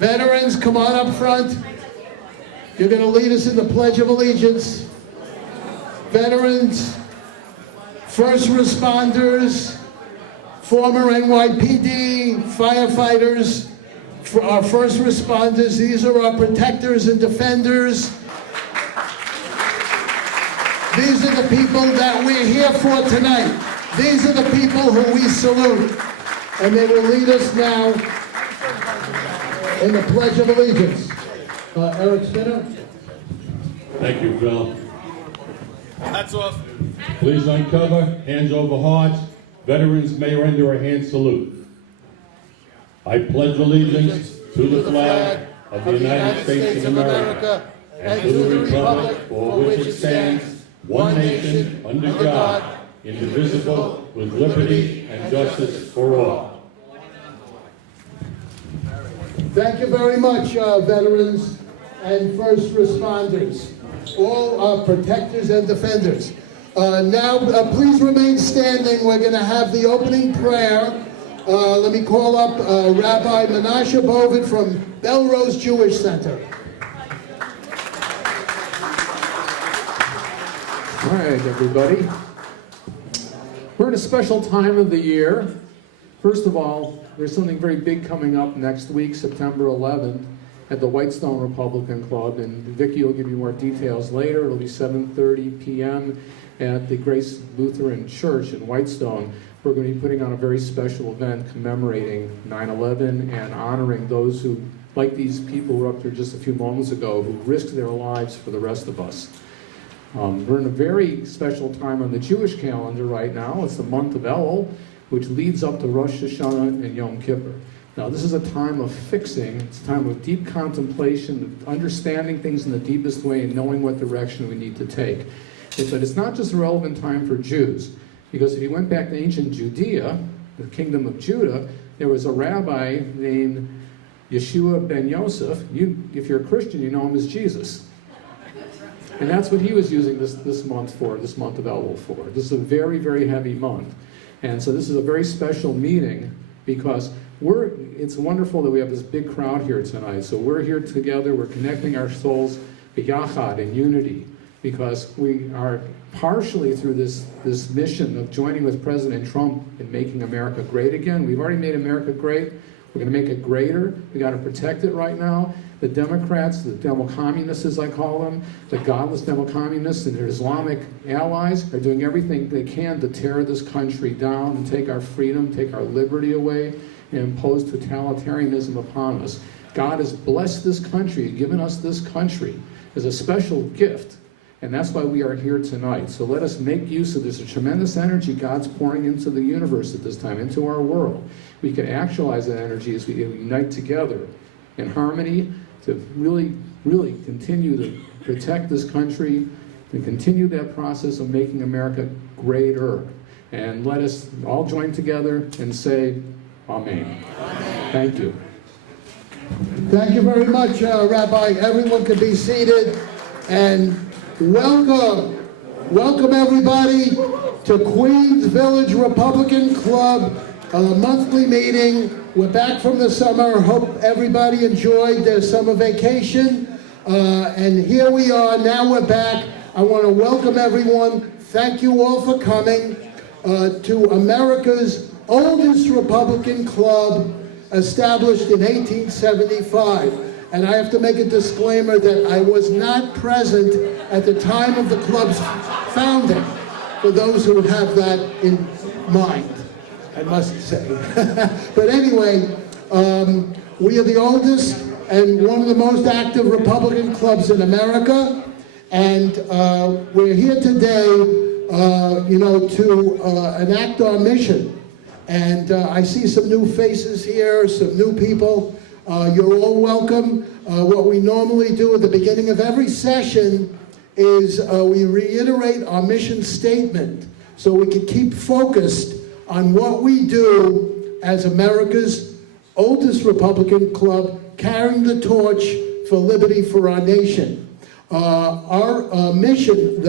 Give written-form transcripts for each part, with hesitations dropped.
Veterans, come on up front. You're going to lead us in the Pledge of Allegiance. Veterans, first responders, former NYPD firefighters, for our first responders, these are our protectors and defenders. These are the people that we're here for tonight. These are the people who we salute. And they will lead us now in the Pledge of Allegiance. Eric Spinner. Thank you, Phil. Hats off. Please uncover, hands over hearts. Veterans may render a hand salute. I pledge allegiance to the flag of the United States of America and to the republic for which it stands, one nation, under God, indivisible, with liberty and justice for all. Thank you very much, veterans and first responders, all our protectors and defenders. Now, please remain standing. We're going to have the opening prayer. Let me call up Rabbi Menashe Bovid from Belrose Jewish Center. All right, everybody. We're in a special time of the year. First of all, there's something very big coming up next week, September 11th, at the Whitestone Republican Club, and Vicki will give you more details later. It'll be 7:30 p.m. at the Grace Lutheran Church in Whitestone. We're going to be putting on a very special event commemorating 9/11 and honoring those who, like these people who were up here just a few moments ago, who risked their lives for the rest of us. We're in a very special time on the Jewish calendar right now. It's the month of Elul, which leads up to Rosh Hashanah and Yom Kippur. Now, this is a time of fixing. It's a time of deep contemplation, understanding things in the deepest way and knowing what direction we need to take. But it's not just a relevant time for Jews, because if you went back to ancient Judea, the kingdom of Judah, there was a rabbi named Yeshua ben Yosef. If you're a Christian, you know him as Jesus. And that's what he was using this month of Elul for. This is a very, very heavy month. And so this is a very special meeting because it's wonderful that we have this big crowd here tonight. So we're here together, we're connecting our souls b'yachad, in unity, because we are partially through this mission of joining with President Trump in making America great again. We've already made America great. We're going to make it greater. We got to protect it right now. The Democrats, the Demo-communists as I call them, the godless Demo-communists and their Islamic allies are doing everything they can to tear this country down and take our freedom, take our liberty away, and impose totalitarianism upon us. God has blessed this country, given us this country as a special gift. And that's why we are here tonight. So let us make use of this tremendous energy God's pouring into the universe at this time, into our world. We can actualize that energy as we unite together in harmony to really, really continue to protect this country, to continue that process of making America greater. And let us all join together and say, Amen. Amen. Thank you. Thank you very much, Rabbi. Everyone can be seated. And welcome everybody to Queens Village Republican Club, a monthly meeting. We're back from the summer. Hope everybody enjoyed their summer vacation. And here we are, now we're back. I want to welcome everyone. Thank you all for coming to America's oldest Republican club, established in 1875. And I have to make a disclaimer that I was not present at the time of the club's founding, for those who have that in mind, I must say. But anyway, we are the oldest and one of the most active Republican clubs in America. And we're here today, to enact our mission. And I see some new faces here, some new people. You're all welcome. What we normally do at the beginning of every session is we reiterate our mission statement so we can keep focused on what we do as America's oldest Republican club, carrying the torch for liberty for our nation. Our mission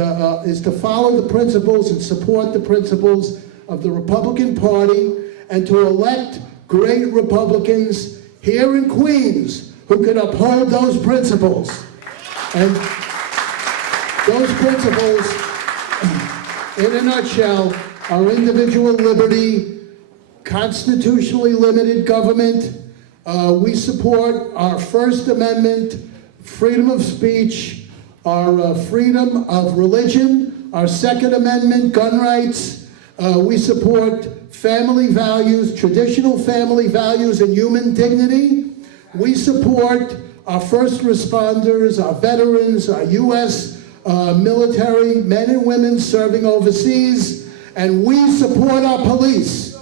is to follow the principles and support the principles of the Republican Party and to elect great Republicans here in Queens who can uphold those principles. And those principles, in a nutshell, are individual liberty, constitutionally limited government. We support our First Amendment, freedom of speech, our freedom of religion, our Second Amendment, gun rights. We support family values, traditional family values and human dignity. We support our first responders, our veterans, our U.S. Military men and women serving overseas, and we support our police.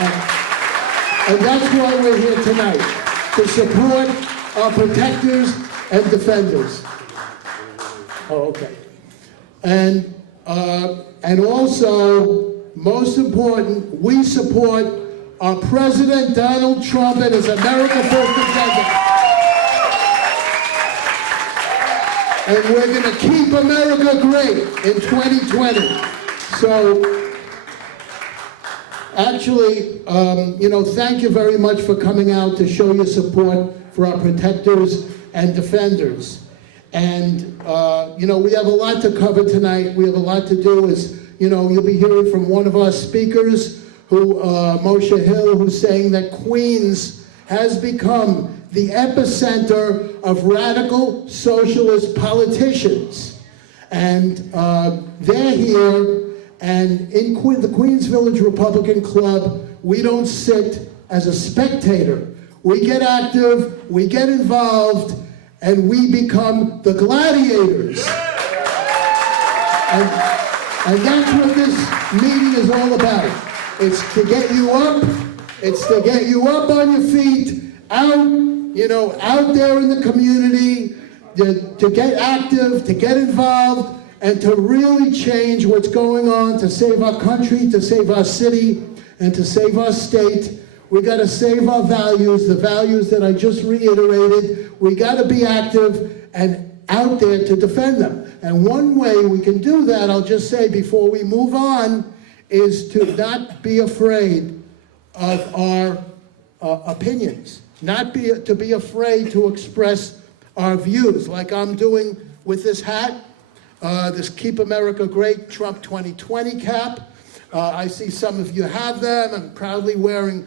And that's why we're here tonight, to support our protectors and defenders. Oh, okay. And also, most important, we support our President Donald Trump and his America First agenda. And we're going to keep America great in 2020. So, actually, thank you very much for coming out to show your support for our protectors and defenders. And, we have a lot to cover tonight. We have a lot to do. You'll be hearing from one of our speakers, Moshe Hill, who's saying that Queens has become the epicenter of radical socialist politicians. And they're here, and in the Queens Village Republican Club, we don't sit as a spectator. We get active, we get involved, and we become the gladiators. And that's what this meeting is all about. It's to get you up. It's to get you up on your feet, out there in the community, to get active, to get involved, and to really change what's going on, to save our country, to save our city, and to save our state. We got to save our values, the values that I just reiterated. We got to be active and out there to defend them. And one way we can do that, I'll just say before we move on, is to not be afraid of our opinions, to be afraid to express our views, like I'm doing with this hat, this Keep America Great Trump 2020 cap. I see some of you have them. I'm proudly wearing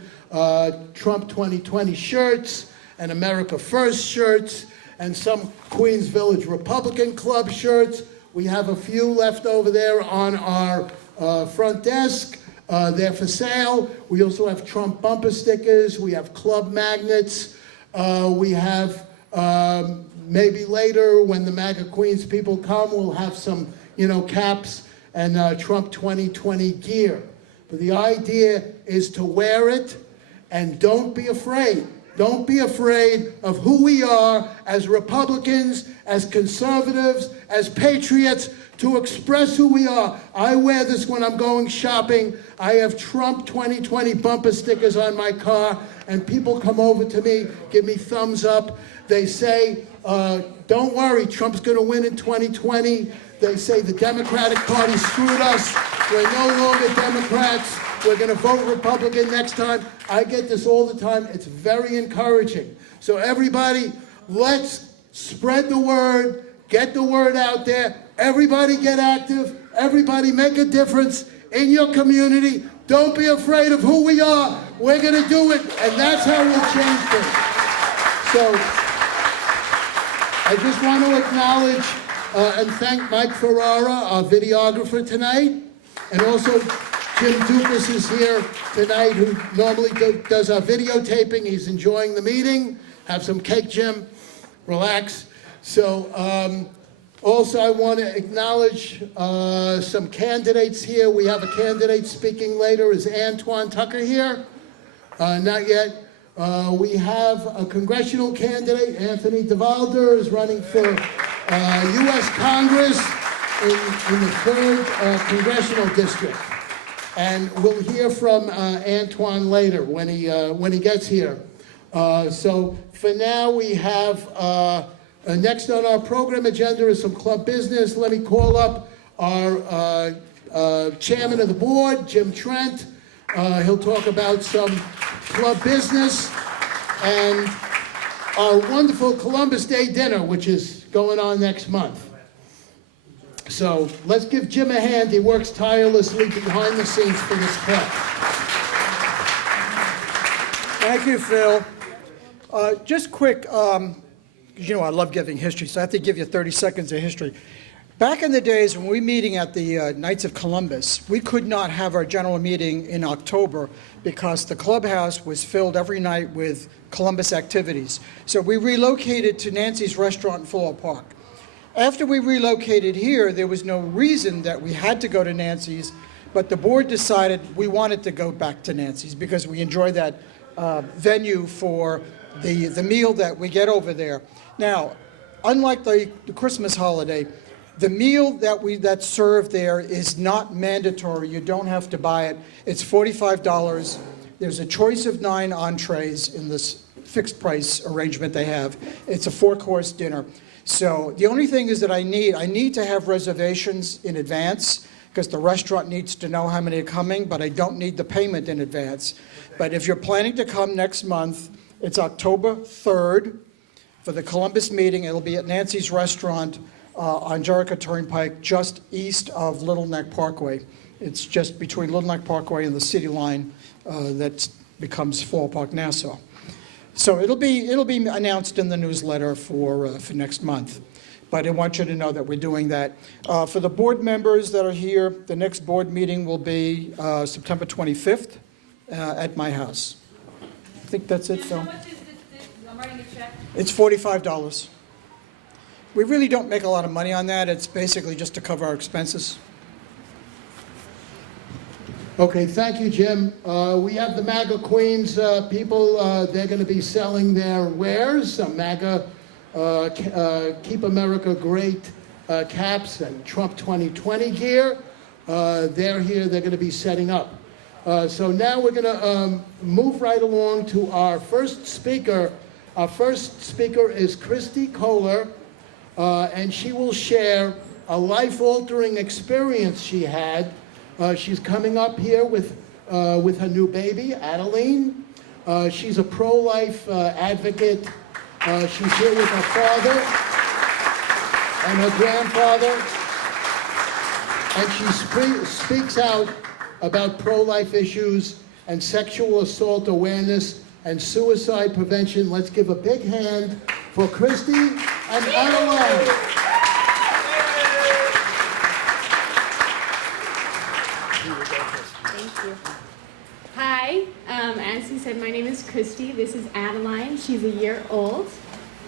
Trump 2020 shirts and America First shirts and some Queens Village Republican Club shirts. We have a few left over there on our front desk. They're for sale. We also have Trump bumper stickers. We have club magnets. We have, maybe later when the MAGA Queens people come, we'll have some, caps and Trump 2020 gear. But the idea is to wear it and don't be afraid. Don't be afraid of who we are as Republicans, as conservatives, as patriots, to express who we are. I wear this when I'm going shopping. I have Trump 2020 bumper stickers on my car, and people come over to me, give me thumbs up. They say, don't worry, Trump's going to win in 2020. They say the Democratic Party screwed us. We're no longer Democrats. We're going to vote Republican next time. I get this all the time. It's very encouraging. So everybody, let's spread the word, get the word out there. Everybody get active. Everybody make a difference in your community. Don't be afraid of who we are. We're going to do it, and that's how we'll change things. So I just want to acknowledge and thank Mike Ferrara, our videographer tonight, and also Jim Dukas is here tonight, who normally does our videotaping. He's enjoying the meeting. Have some cake, Jim. Relax. So also I want to acknowledge some candidates here. We have a candidate speaking later. Is Antoine Tucker here? Not yet. We have a congressional candidate. Anthony DeValder is running for U.S. Congress in the 3rd Congressional District. And we'll hear from Antoine later when he gets here. So for now, we have next on our program agenda is some club business. Let me call up our chairman of the board, Jim Trent. He'll talk about some club business, and our wonderful Columbus Day dinner, which is going on next month. So let's give Jim a hand. He works tirelessly behind the scenes for this club. Thank you, Phil. Just quick, you know I love giving history, so I have to give you 30 seconds of history. Back in the days when we were meeting at the Knights of Columbus, we could not have our general meeting in October because the clubhouse was filled every night with Columbus activities. So we relocated to Nancy's Restaurant in Floral Park. After we relocated here, there was no reason that we had to go to Nancy's, but the board decided we wanted to go back to Nancy's because we enjoy that venue for the meal that we get over there. Now, unlike the Christmas holiday, the meal that's served there is not mandatory. You don't have to buy it. It's $45. There's a choice of 9 entrees in this fixed price arrangement they have. It's a 4-course dinner. So the only thing is that I need to have reservations in advance because the restaurant needs to know how many are coming, but I don't need the payment in advance. But if you're planning to come next month, it's October 3rd for the Columbus meeting. It'll be at Nancy's Restaurant on Jericho Turnpike, just east of Little Neck Parkway. It's just between Little Neck Parkway and the city line that becomes Floral Park, Nassau. So it'll be announced in the newsletter for next month. But I want you to know that we're doing that. For the board members that are here, the next board meeting will be September 25th at my house. I think that's it, Phil. How much is this? I'm writing a check. It's $45. We really don't make a lot of money on that. It's basically just to cover our expenses. Okay, thank you, Jim. We have the MAGA Queens people. They're going to be selling their wares, MAGA Keep America Great caps and Trump 2020 gear. They're here. They're going to be setting up. So now we're going to move right along to our first speaker. Our first speaker is Kristi Kollar, and she will share a life-altering experience she had. She's coming up here with her new baby, Adeline. She's a pro-life advocate. She's here with her father and her grandfather, and she speaks out about pro-life issues and sexual assault awareness and suicide prevention. Let's give a big hand for Kristi and Adeline. Thank you. Hi, as he said, my name is Kristi. This is Adeline. She's a year old.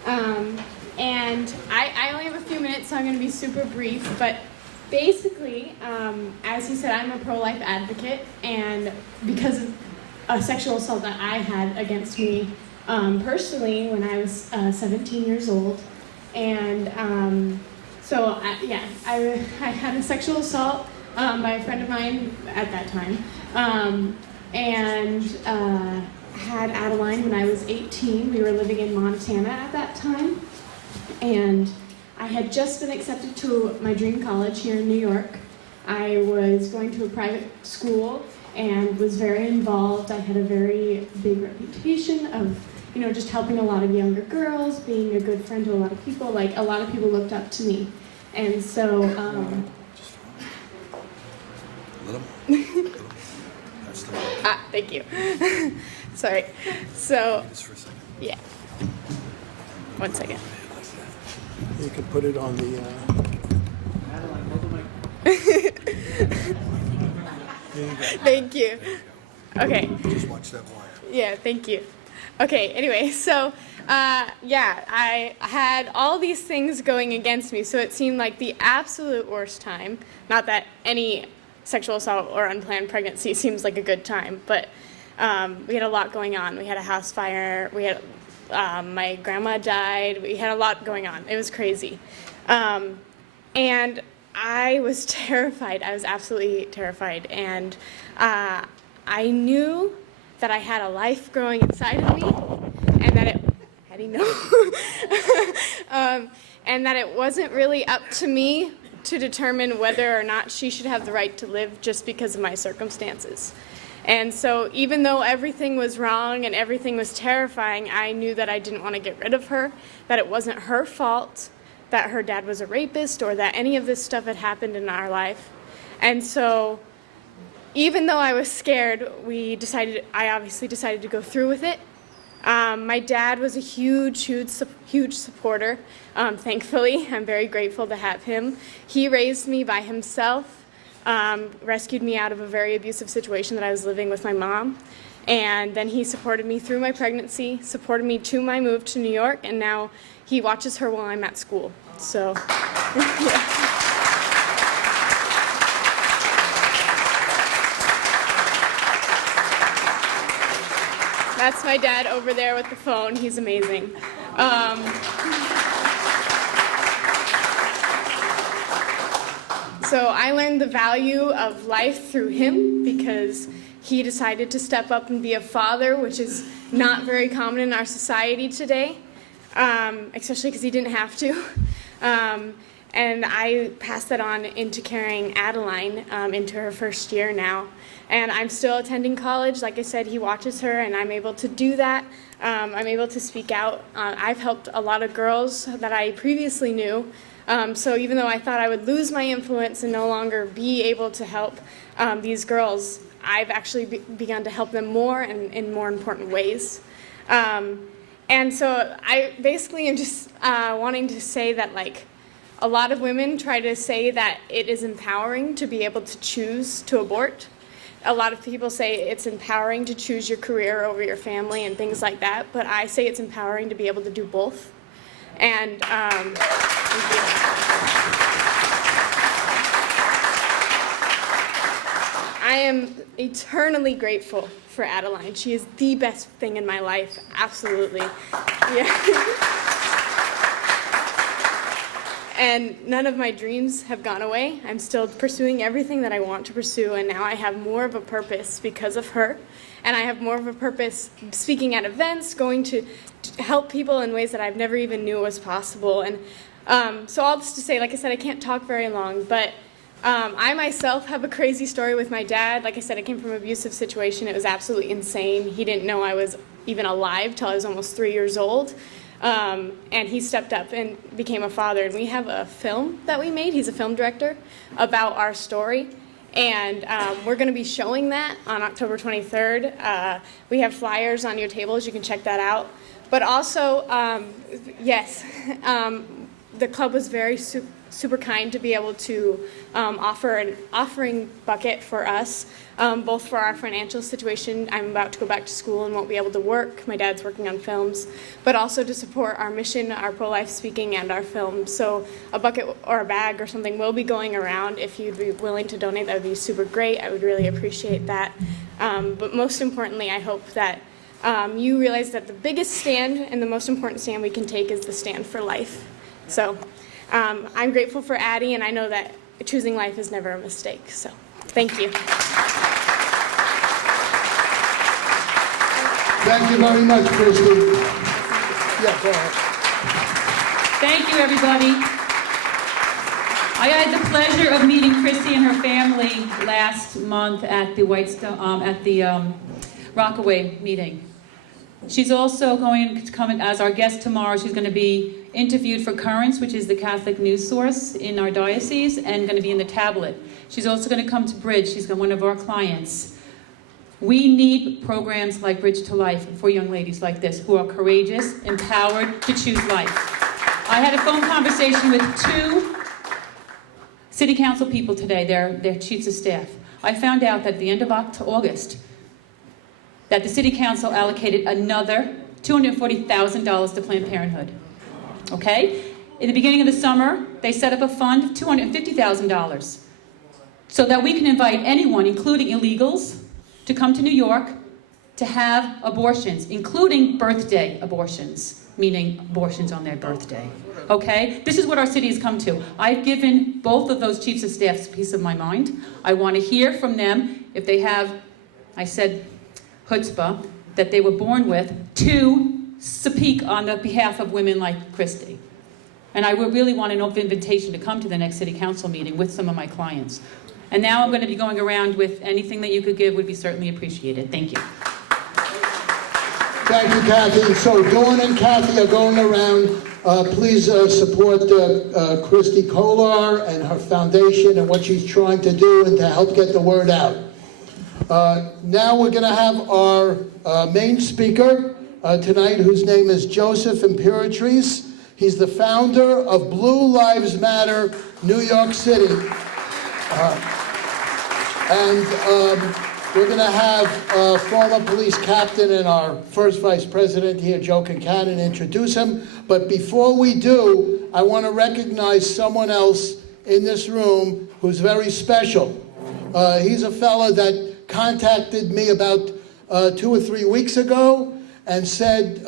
And I only have a few minutes, so I'm going to be super brief. But basically, as he said, I'm a pro-life advocate. And because of a sexual assault that I had against me personally when I was 17 years old. And I had a sexual assault by a friend of mine at that time. Had Adeline when I was 18. We were living in Montana at that time. And I had just been accepted to my dream college here in New York. I was going to a private school and was very involved. I had a very big reputation of, just helping a lot of younger girls, being a good friend to a lot of people. Like, a lot of people looked up to me. And so, thank you. Sorry. So, yeah. 1 second. You could put it on the... Thank you. Okay. Just watch that wire. Yeah, thank you. Okay, anyway, so, I had all these things going against me, so it seemed like the absolute worst time. Not that any sexual assault or unplanned pregnancy seems like a good time, but we had a lot going on. We had a house fire, we had my grandma died, we had a lot going on. It was crazy. And I was terrified. I was absolutely terrified. And I knew that I had a life growing inside of me, and that how do you know? And that it wasn't really up to me to determine whether or not she should have the right to live just because of my circumstances. And so even though everything was wrong and everything was terrifying, I knew that I didn't want to get rid of her, that it wasn't her fault, that her dad was a rapist, or that any of this stuff had happened in our life. And so even though I was scared, I obviously decided to go through with it. My dad was a huge supporter. Thankfully, I'm very grateful to have him. He raised me by himself, rescued me out of a very abusive situation that I was living with my mom. And then he supported me through my pregnancy, supported me to my move to New York, and now he watches her while I'm at school. So, yeah. That's my dad over there with the phone. He's amazing. So I learned the value of life through him because he decided to step up and be a father, which is not very common in our society today, especially because he didn't have to. And I passed that on into carrying Adeline into her first year now. And I'm still attending college. Like I said, he watches her, and I'm able to do that. I'm able to speak out. I've helped a lot of girls that I previously knew. So even though I thought I would lose my influence and no longer be able to help these girls, I've actually begun to help them more and in more important ways. And so I basically am just wanting to say that, like, a lot of women try to say that it is empowering to be able to choose to abort. A lot of people say it's empowering to choose your career over your family and things like that, but I say it's empowering to be able to do both. And thank you. I am eternally grateful for Adeline. She is the best thing in my life, absolutely. Yeah. And none of my dreams have gone away. I'm still pursuing everything that I want to pursue, and now I have more of a purpose because of her. And I have more of a purpose speaking at events, going to help people in ways that I've never even knew was possible. And so all this to say, like I said, I can't talk very long, but I myself have a crazy story with my dad. Like I said, I came from an abusive situation. It was absolutely insane. He didn't know I was even alive till I was almost 3 years old. And he stepped up and became a father. And we have a film that we made. He's a film director about our story. And we're going to be showing that on October 23rd. We have flyers on your tables. You can check that out. But also, yes, the club was very super kind to be able to offer an offering bucket for us, both for our financial situation. I'm about to go back to school and won't be able to work. My dad's working on films, but also to support our mission, our pro-life speaking, and our film. So a bucket or a bag or something will be going around. If you'd be willing to donate, that would be super great. I would really appreciate that. But most importantly, I hope that you realize that the biggest stand and the most important stand we can take is the stand for life. So I'm grateful for Addie, and I know that choosing life is never a mistake. So thank you. Thank you very much, Kristi. Yeah, go ahead. Thank you, everybody. I had the pleasure of meeting Kristi and her family last month at the Rockaway meeting. She's also going to come as our guest tomorrow. She's going to be interviewed for Currents, which is the Catholic news source in our diocese, and going to be in the tablet. She's also going to come to Bridge. She's one of our clients. We need programs like Bridge to Life for young ladies like this who are courageous, empowered to choose life. I had a phone conversation with 2 city council people today, their chiefs of staff. I found out that at the end of August, that the city council allocated another $240,000 to Planned Parenthood. Okay? In the beginning of the summer, they set up a fund of $250,000 so that we can invite anyone, including illegals, to come to New York to have abortions, including birthday abortions, meaning abortions on their birthday. Okay? This is what our city has come to. I've given both of those chiefs of staff a piece of my mind. I want to hear from them if they have, I said, chutzpah that they were born with to speak on the behalf of women like Kristi. And I would really want an open invitation to come to the next city council meeting with some of my clients. And now I'm going to be going around with anything that you could give would be certainly appreciated. Thank you. Thank you, Kathy. So Dawn and Kathy are going around. Please support Kristi Kollar and her foundation and what she's trying to do and to help get the word out. Now we're going to have our main speaker tonight, whose name is Joseph Imperatrice. He's the founder of Blue Lives Matter, New York City. We're going to have former police captain and our first vice president here, Joe Concannon, introduce him. But before we do, I want to recognize someone else in this room who's very special. He's a fellow that contacted me about 2 or 3 weeks ago and said,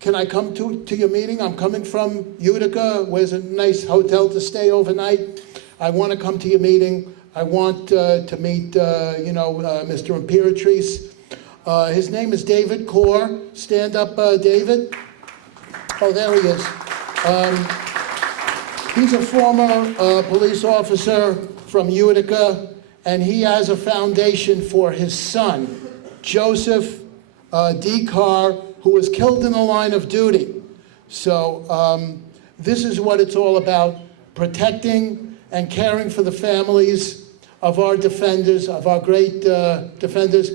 can I come to your meeting? I'm coming from Utica. Where's a nice hotel to stay overnight? I want to come to your meeting. I want to meet, Mr. Imperatrice. His name is David Corr. Stand up, David. Oh, there he is. He's a former police officer from Utica, and he has a foundation for his son, Joseph D. Carr, who was killed in the line of duty. So this is what it's all about, protecting and caring for the families of our defenders, of our great defenders.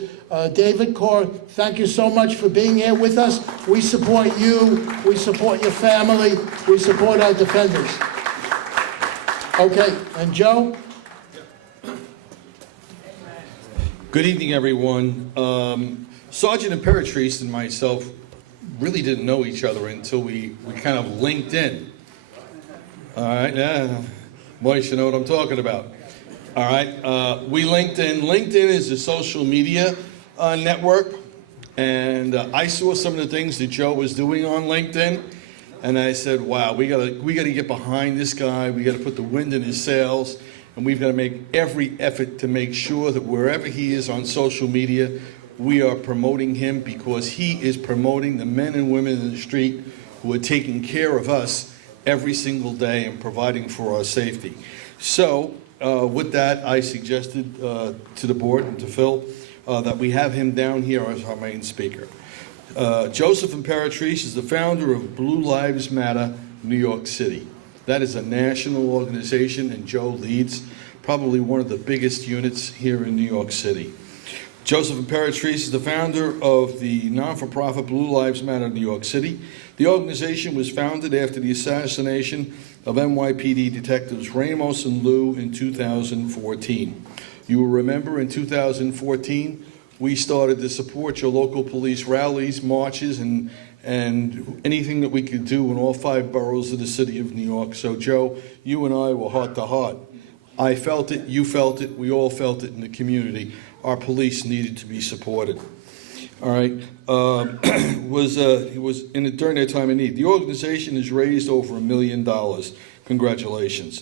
David Corr, thank you so much for being here with us. We support you, we support your family, we support our defenders. Okay, and Joe? Good evening, everyone. Sergeant Imperatrice and myself really didn't know each other until we kind of linked in. All right, yeah, boys, you know what I'm talking about. All right, we linked in. LinkedIn is a social media network, and I saw some of the things that Joe was doing on LinkedIn, and I said, wow, we gotta get behind this guy. We gotta put the wind in his sails, and we've got to make every effort to make sure that wherever he is on social media, we are promoting him, because he is promoting the men and women in the street who are taking care of us every single day and providing for our safety. So with that, I suggested to the board and to Phil that we have him down here as our main speaker. Joseph Imperatrice is the founder of Blue Lives Matter, New York City. That is a national organization, and Joe leads probably one of the biggest units here in New York City. Joseph Imperatrice is the founder of the non-for-profit Blue Lives Matter New York City. The organization was founded after the assassination of NYPD detectives Ramos and Liu in 2014. You will remember in 2014, we started to support your local police rallies, marches, and anything that we could do in all 5 boroughs of the city of New York. So Joe, you and I were heart to heart. I felt it, you felt it, we all felt it in the community. Our police needed to be supported. All right, during their time of need. The organization has raised over $1 million. Congratulations.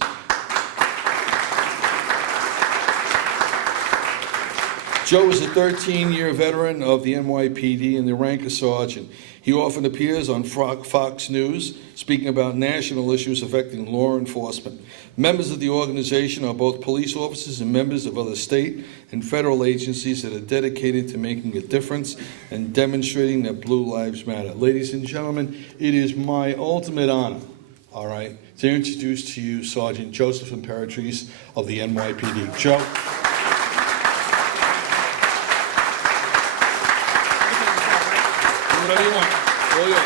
Joe is a 13-year veteran of the NYPD in the rank of sergeant. He often appears on Fox News, speaking about national issues affecting law enforcement. Members of the organization are both police officers and members of other state and federal agencies that are dedicated to making a difference and demonstrating that Blue Lives Matter. Ladies and gentlemen, it is my ultimate honor, all right, to introduce to you Sergeant Joseph Imperatrice of the NYPD. Joe. Whatever you want. All yours.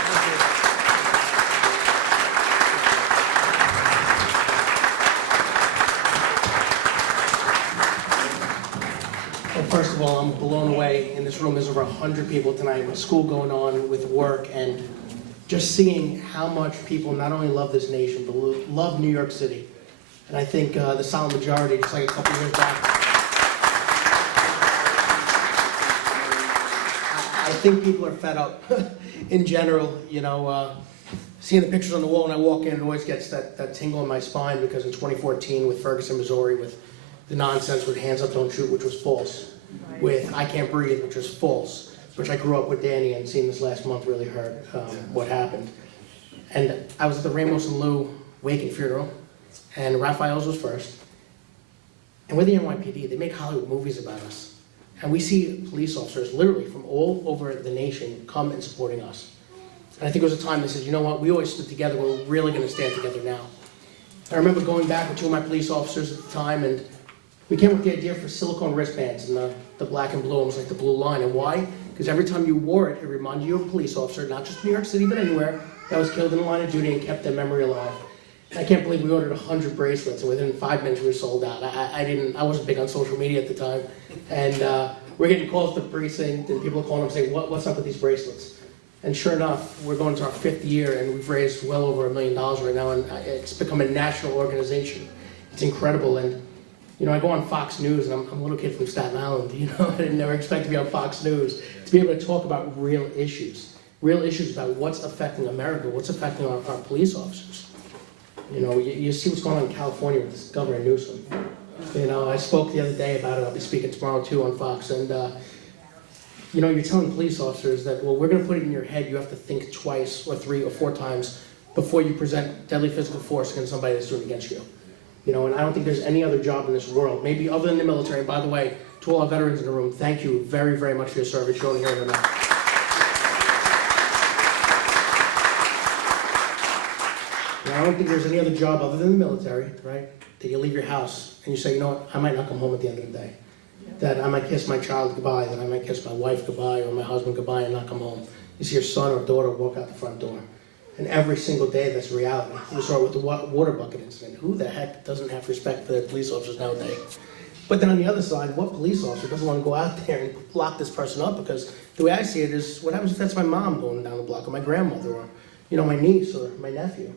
Well, first of all, I'm blown away. In this room, there's over 100 people tonight with school going on, with work, and just seeing how much people not only love this nation, but love New York City. And I think the solid majority, just like a couple years back, I think people are fed up in general. You know, seeing the pictures on the wall when I walk in, it always gets that tingle in my spine, because in 2014 with Ferguson, Missouri, with the nonsense with hands up, don't shoot, which was false, with I can't breathe, which was false, which I grew up with Danny, and seeing this last month really hurt what happened. And I was at the Ramos and Liu wake and funeral, and Raphael's was first. And we're the NYPD, they make Hollywood movies about us. And we see police officers literally from all over the nation come and supporting us. And I think it was a time they said, you know what, we always stood together, we're really gonna stand together now. I remember going back with two of my police officers at the time, and we came up with the idea for silicone wristbands, and the black and blue, almost like the blue line. And why? Because every time you wore it, it reminded you of a police officer, not just New York City, but anywhere, that was killed in the line of duty and kept their memory alive. And I can't believe we ordered 100 bracelets, and within 5 minutes we were sold out. I wasn't big on social media at the time, and we're getting calls to the precinct, and people are calling up saying, what's up with these bracelets? And sure enough, we're going to our 5th year, and we've raised well over $1 million right now, and it's become a national organization. It's incredible, and you know, I go on Fox News, and I'm a little kid from Staten Island, you know, I didn't never expect to be on Fox News, to be able to talk about real issues about what's affecting America, what's affecting our police officers. You know, you see what's going on in California with this Governor Newsom. You know, I spoke the other day about it, I'll be speaking tomorrow too on Fox, and you know, you're telling police officers that, well, we're gonna put it in your head, you have to think twice or 3 or 4 times before you present deadly physical force against somebody that's doing it against you. You know, and I don't think there's any other job in this world, maybe other than the military. And by the way, to all our veterans in the room, thank you very, very much for your service, shown here tonight. I don't think there's any other job other than the military, right? That you leave your house and you say, you know what, I might not come home at the end of the day. That I might kiss my child goodbye, that I might kiss my wife goodbye or my husband goodbye and not come home. You see your son or daughter walk out the front door. And every single day that's reality. We saw it with the water bucket incident. Who the heck doesn't have respect for their police officers nowadays? But then on the other side, what police officer doesn't want to go out there and lock this person up? Because the way I see it is, what happens if that's my mom going down the block, or my grandmother, or you know, my niece or my nephew?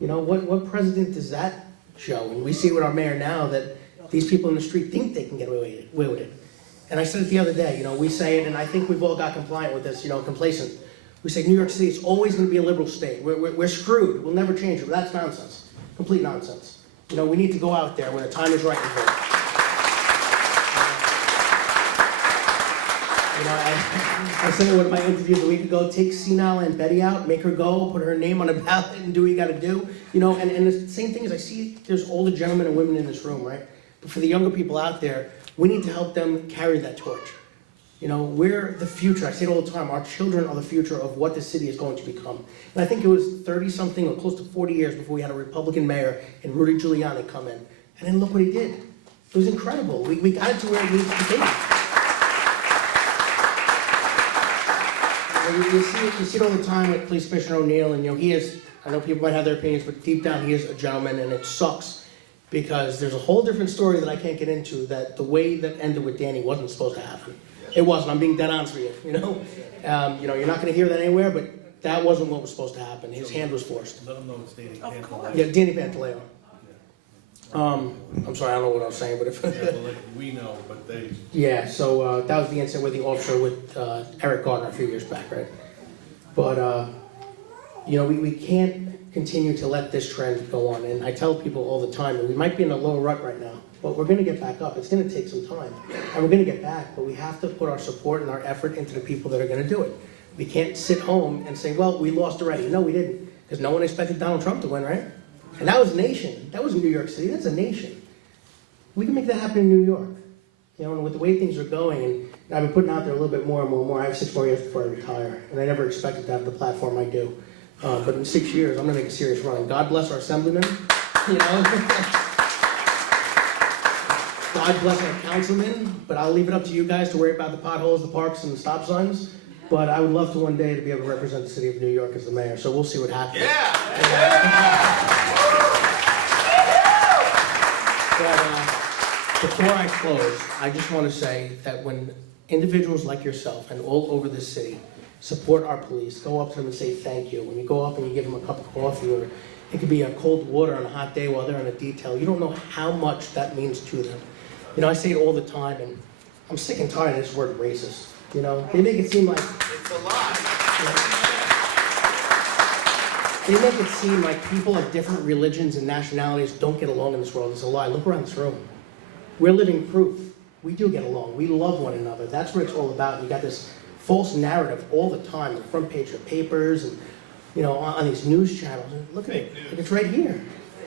You know, what precedent does that show? And we see with our mayor now that these people in the street think they can get away with it. And I said it the other day, you know, we say it, and I think we've all got compliant with this, you know, complacent. We say New York City is always going to be a liberal state. We're screwed. We'll never change it. But that's nonsense. Complete nonsense. You know, we need to go out there when the time is right and vote. You know, I said in one of my interviews a week ago, take senile Aunt Betty out, make her go, put her name on a ballot, and do what you got to do. You know, and the same thing is I see there's older gentlemen and women in this room, right? But for the younger people out there, we need to help them carry that torch. You know, we're the future. I say it all the time. Our children are the future of what the city is going to become. And I think it was 30-something or close to 40 years before we had a Republican mayor and Rudy Giuliani come in. And then look what he did. It was incredible. We got it to where it needs to be. You see it all the time with Police Commissioner O'Neill, and you know, he is, I know people might have their opinions, but deep down he is a gentleman, and it sucks because there's a whole different story that I can't get into, that the way that ended with Danny wasn't supposed to happen. It wasn't. I'm being dead honest with you. You know, you're not going to hear that anywhere. But that wasn't what was supposed to happen. His hand was forced. Let them know it's Danny Pantaleo. Yeah, Danny Pantaleo. I'm sorry, I don't know what I was saying, but if we know, but they. Yeah. So that was the incident with the officer with Eric Gardner a few years back, right? But you know, we can't continue to let this trend go on. And I tell people all the time that we might be in a low rut right now. But we're going to get back up. It's going to take some time. And we're going to get back, but we have to put our support and our effort into the people that are going to do it. We can't sit home and say, well, we lost already. No, we didn't. Because no one expected Donald Trump to win, right? And that was a nation. That was New York City. That's a nation. We can make that happen in New York. You know, and with the way things are going, and I've been putting out there a little bit more and more and more. I have 6 more years before I retire. And I never expected to have the platform I do. But in 6 years, I'm going to make a serious run. God bless our assemblymen. You know. God bless our councilmen, but I'll leave it up to you guys to worry about the potholes, the parks, and the stop signs. But I would love to one day to be able to represent the city of New York as the mayor, so we'll see what happens. But before I close, I just want to say that when individuals like yourself and all over this city support our police, go up to them and say thank you. When you go up and you give them a cup of coffee, or it could be a cold water on a hot day while they're in a detail, you don't know how much that means to them. You know, I say it all the time, and I'm sick and tired of this word racist. You know, they make it seem like It's a lie. They make it seem like people of different religions and nationalities don't get along in this world. It's a lie. Look around this room. We're living proof. We do get along. We love one another. That's what it's all about. You got this false narrative all the time, the front page of papers, and you know, on these news channels. Look at it. It's right here.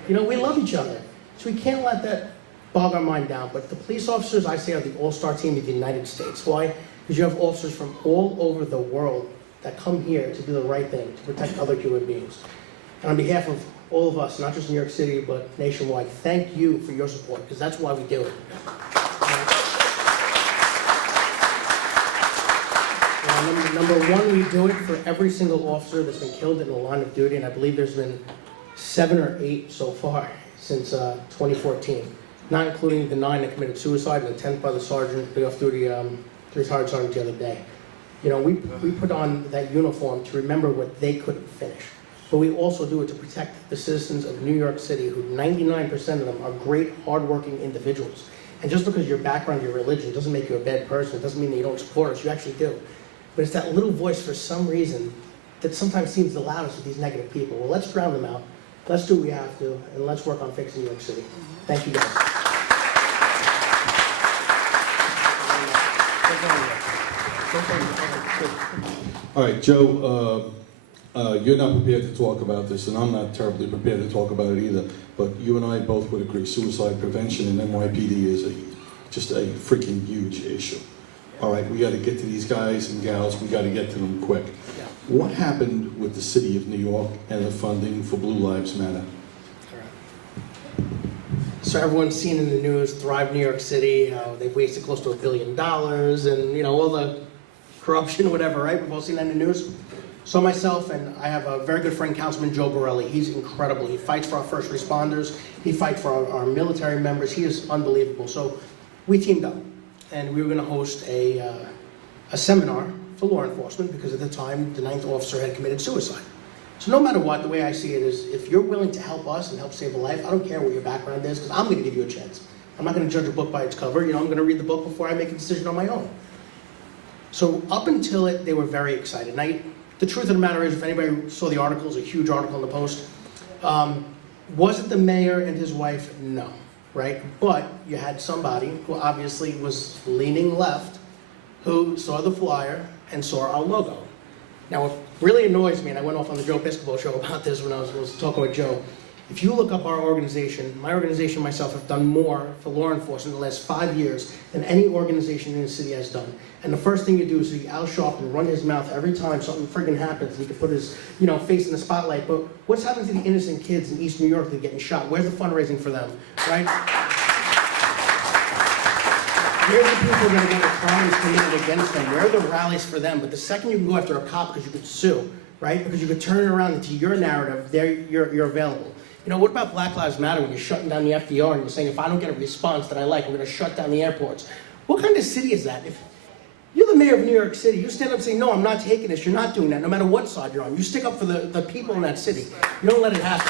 You know, we love each other, so we can't let that bog our mind down. But the police officers, I say, are the all-star team of the United States. Why? Because you have officers from all over the world that come here to do the right thing, to protect other human beings. And on behalf of all of us, not just in New York City, but nationwide, thank you for your support, because that's why we do it. Number one, we do it for every single officer that's been killed in the line of duty, and I believe there's been 7 or 8 so far since 2014, not including the 9 that committed suicide and the 10th by the sergeant, the off-duty retired sergeant the other day. You know, we put on that uniform to remember what they couldn't finish. But we also do it to protect the citizens of New York City, who 99% of them are great, hardworking individuals. And just because your background, your religion, doesn't make you a bad person, it doesn't mean that you don't support us. You actually do. But it's that little voice, for some reason, that sometimes seems the loudest with these negative people. Well, let's drown them out. Let's do what we have to, and let's work on fixing New York City. Thank you, guys. All right, Joe, you're not prepared to talk about this, and I'm not terribly prepared to talk about it either, but you and I both would agree suicide prevention in NYPD is just a freaking huge issue. All right, we got to get to these guys and gals, we got to get to them quick. Yeah. What happened with the city of New York and the funding for Blue Lives Matter? So everyone's seen in the news, Thrive New York City, they've wasted close to $1 billion, and you know, all the corruption, whatever, right? We've all seen that in the news. So myself, and I have a very good friend, Councilman Joe Borelli. He's incredible. He fights for our first responders. He fights for our military members. He is unbelievable. So we teamed up, and we were going to host a seminar for law enforcement, because at the time, the 9th officer had committed suicide. So no matter what, the way I see it is, if you're willing to help us and help save a life, I don't care what your background is, because I'm going to give you a chance. I'm not going to judge a book by its cover. You know, I'm going to read the book before I make a decision on my own. So up until it, they were very excited. Now, the truth of the matter is, if anybody saw the article, it's a huge article in the Post. Was it the mayor and his wife? No, right? But you had somebody who obviously was leaning left, who saw the flyer and saw our logo. Now, what really annoys me, and I went off on the Joe Piscopo show about this when I was talking with Joe, if you look up our organization, my organization and myself have done more for law enforcement in the last 5 years than any organization in the city has done. And the first thing you do is see Al Sharpton run his mouth every time something friggin' happens. He can put his, face in the spotlight. But what's happening to the innocent kids in East New York that are getting shot? Where's the fundraising for them, right? Where are the people that are going to crimes committed against them? Where are the rallies for them? But the second you can go after a cop because you could sue, right? Because you could turn it around into your narrative, you're available. You know, what about Black Lives Matter when you're shutting down the FDR and you're saying, if I don't get a response that I like, we're going to shut down the airports? What kind of city is that? If you're the mayor of New York City, you stand up and say, no, I'm not taking this, you're not doing that, no matter what side you're on. You stick up for the people in that city. You don't let it happen.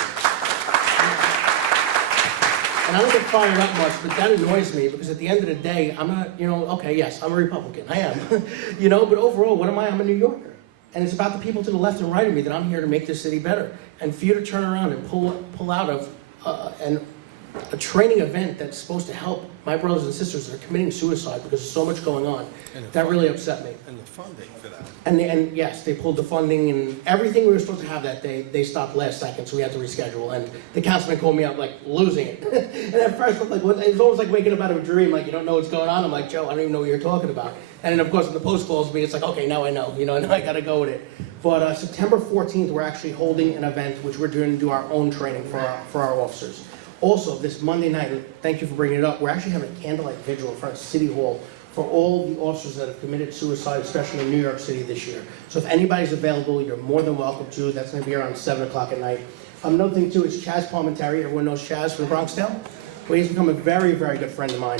And I don't get fired up much, but that annoys me, because at the end of the day, I'm not, okay, yes, I'm a Republican, I am. But overall, what am I? I'm a New Yorker. And it's about the people to the left and right of me that I'm here to make this city better. And for you to turn around and pull out of a training event that's supposed to help my brothers and sisters that are committing suicide because there's so much going on, that really upset me. And the funding for that. And yes, they pulled the funding, and everything we were supposed to have that day, they stopped last second, so we had to reschedule. And the councilman called me up, like, losing it. And at first, I'm like, it was almost like waking up out of a dream, like, you don't know what's going on. I'm like, Joe, I don't even know what you're talking about. And then, of course, when the Post calls me, it's like, okay, now I know, now I got to go with it. But September 14th, we're actually holding an event, which we're going to do our own training for our officers. Also, this Monday night, thank you for bringing it up, we're actually having a candlelight vigil in front of City Hall for all the officers that have committed suicide, especially in New York City this year. So if anybody's available, you're more than welcome to. That's going to be around 7 o'clock at night. Another thing, too, is Chaz Palminteri. Everyone knows Chaz from Bronxdale? Well, he's become a very, very good friend of mine.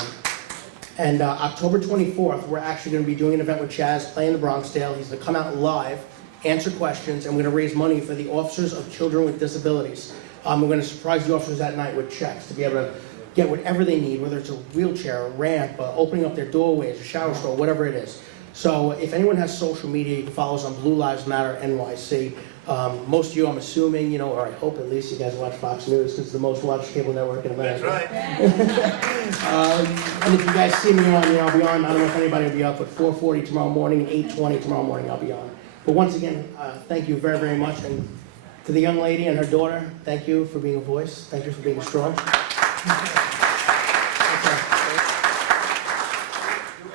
And October 24th, we're actually going to be doing an event with Chaz, playing the Bronxdale. He's going to come out live, answer questions, and we're going to raise money for the officers of children with disabilities. We're going to surprise the officers that night with checks to be able to get whatever they need, whether it's a wheelchair, a ramp, opening up their doorways, a shower stall, whatever it is. So if anyone has social media, you can follow us on Blue Lives Matter NYC. Most of you, I'm assuming, or I hope at least you guys watch Fox News, because it's the most watched cable network in America. That's right. And if you guys see me on, I'll be on. I don't know if anybody will be up, but 4:40 tomorrow morning, 8:20 tomorrow morning, I'll be on. But once again, thank you very, very much. And to the young lady and her daughter, thank you for being a voice. Thank you for being strong.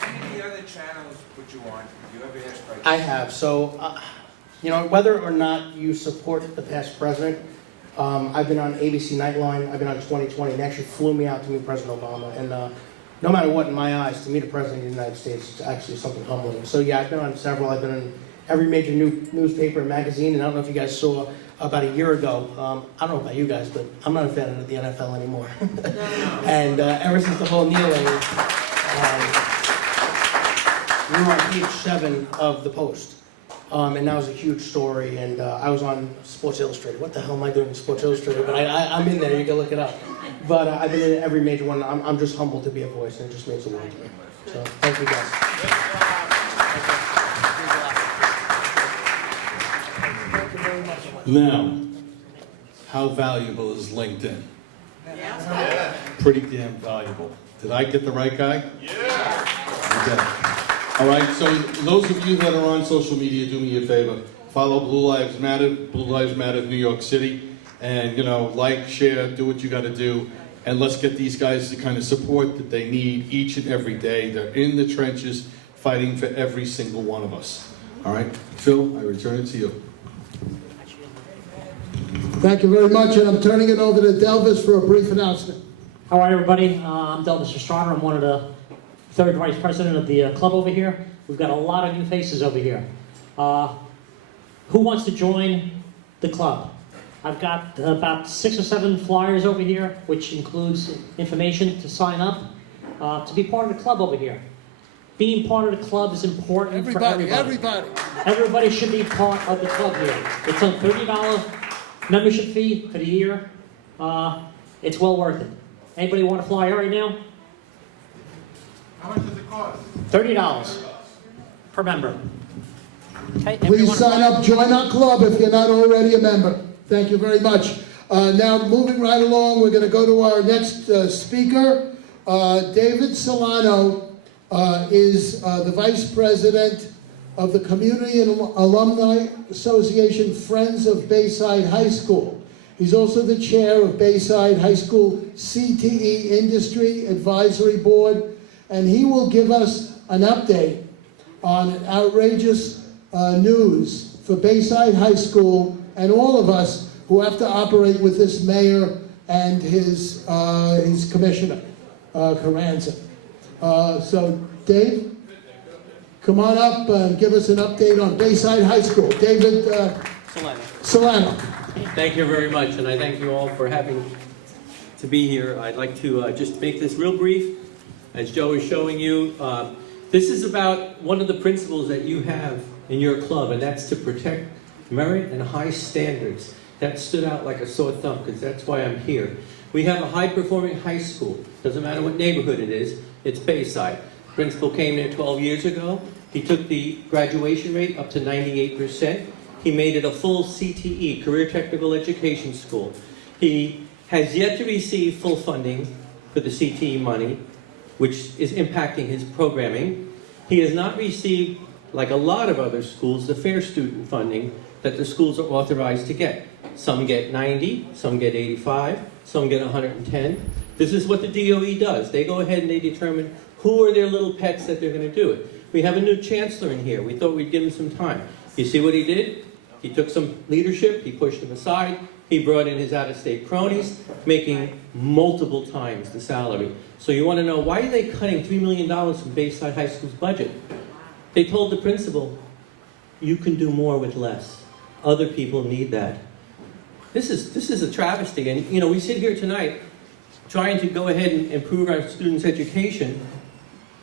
any of the other channels put you on? Have you ever asked by I have. So, you know, whether or not you support the past president, I've been on ABC Nightline. I've been on 2020. They actually flew me out to meet President Obama. And no matter what, in my eyes, to meet a president of the United States is actually something humbling. So yeah, I've been on several. I've been in every major newspaper and magazine. And I don't know if you guys saw about a year ago. I don't know about you guys, but I'm not a fan of the NFL anymore. And ever since the whole kneeling, we were on page 7 of the Post. And that was a huge story, and I was on Sports Illustrated. What the hell am I doing in Sports Illustrated? But I'm in there, you can look it up. But I've been in every major one. I'm just humbled to be a voice, and it just means the world to me. So, thank you guys. Now, how valuable is LinkedIn? Pretty damn valuable. Did I get the right guy? Yeah. All right, so those of you that are on social media, do me a favor. Follow Blue Lives Matter New York City, and, you know, like, share, do what you got to do, and let's get these guys the kind of support that they need each and every day. They're in the trenches fighting for every single one of us. All right, Phil, I return it to you. Thank you very much, and I'm turning it over to Delvis for a brief announcement. How are you, everybody? I'm Delvis Estrada. I'm one of the third vice president of the club over here. We've got a lot of new faces over here. Who wants to join the club? I've got about 6 or 7 flyers over here, which includes information to sign up to be part of the club over here. Being part of the club is important for everybody. Everybody should be part of the club here. It's a $30 membership fee for the year. It's well worth it. Anybody want to fly right now? How much does it cost? $30 per member. Okay, Please sign up, join our club if you're not already a member. Thank you very much. Now, moving right along, we're going to go to our next speaker. David Solano is the Vice President of the Community and Alumni Association Friends of Bayside High School. He's also the chair of Bayside High School CTE Industry Advisory Board, and he will give us an update on outrageous news for Bayside High School and all of us who have to operate with this mayor and his commissioner, Carranza. So, Dave, come on up and give us an update on Bayside High School. David Solano. Thank you very much, and I thank you all for having to be here. I'd like to just make this real brief. As Joe is showing you, this is about one of the principles that you have in your club, and that's to protect merit and high standards. That stood out like a sore thumb, because that's why I'm here. We have a high-performing high school. Doesn't matter what neighborhood it is, it's Bayside. Principal came there 12 years ago. He took the graduation rate up to 98%. He made it a full CTE, Career Technical Education School. He has yet to receive full funding for the CTE money, which is impacting his programming. He has not received, like a lot of other schools, the fair student funding that the schools are authorized to get. Some get 90, some get 85, some get 110. This is what the DOE does. They go ahead and they determine who are their little pets that they're going to do it. We have a new chancellor in here. We thought we'd give him some time. You see what he did? He took some leadership, he pushed them aside, he brought in his out-of-state cronies, making multiple times the salary. So you want to know, why are they cutting $3 million from Bayside High School's budget? They told the principal, you can do more with less. Other people need that. This is a travesty, and you know, we sit here tonight trying to go ahead and improve our students' education,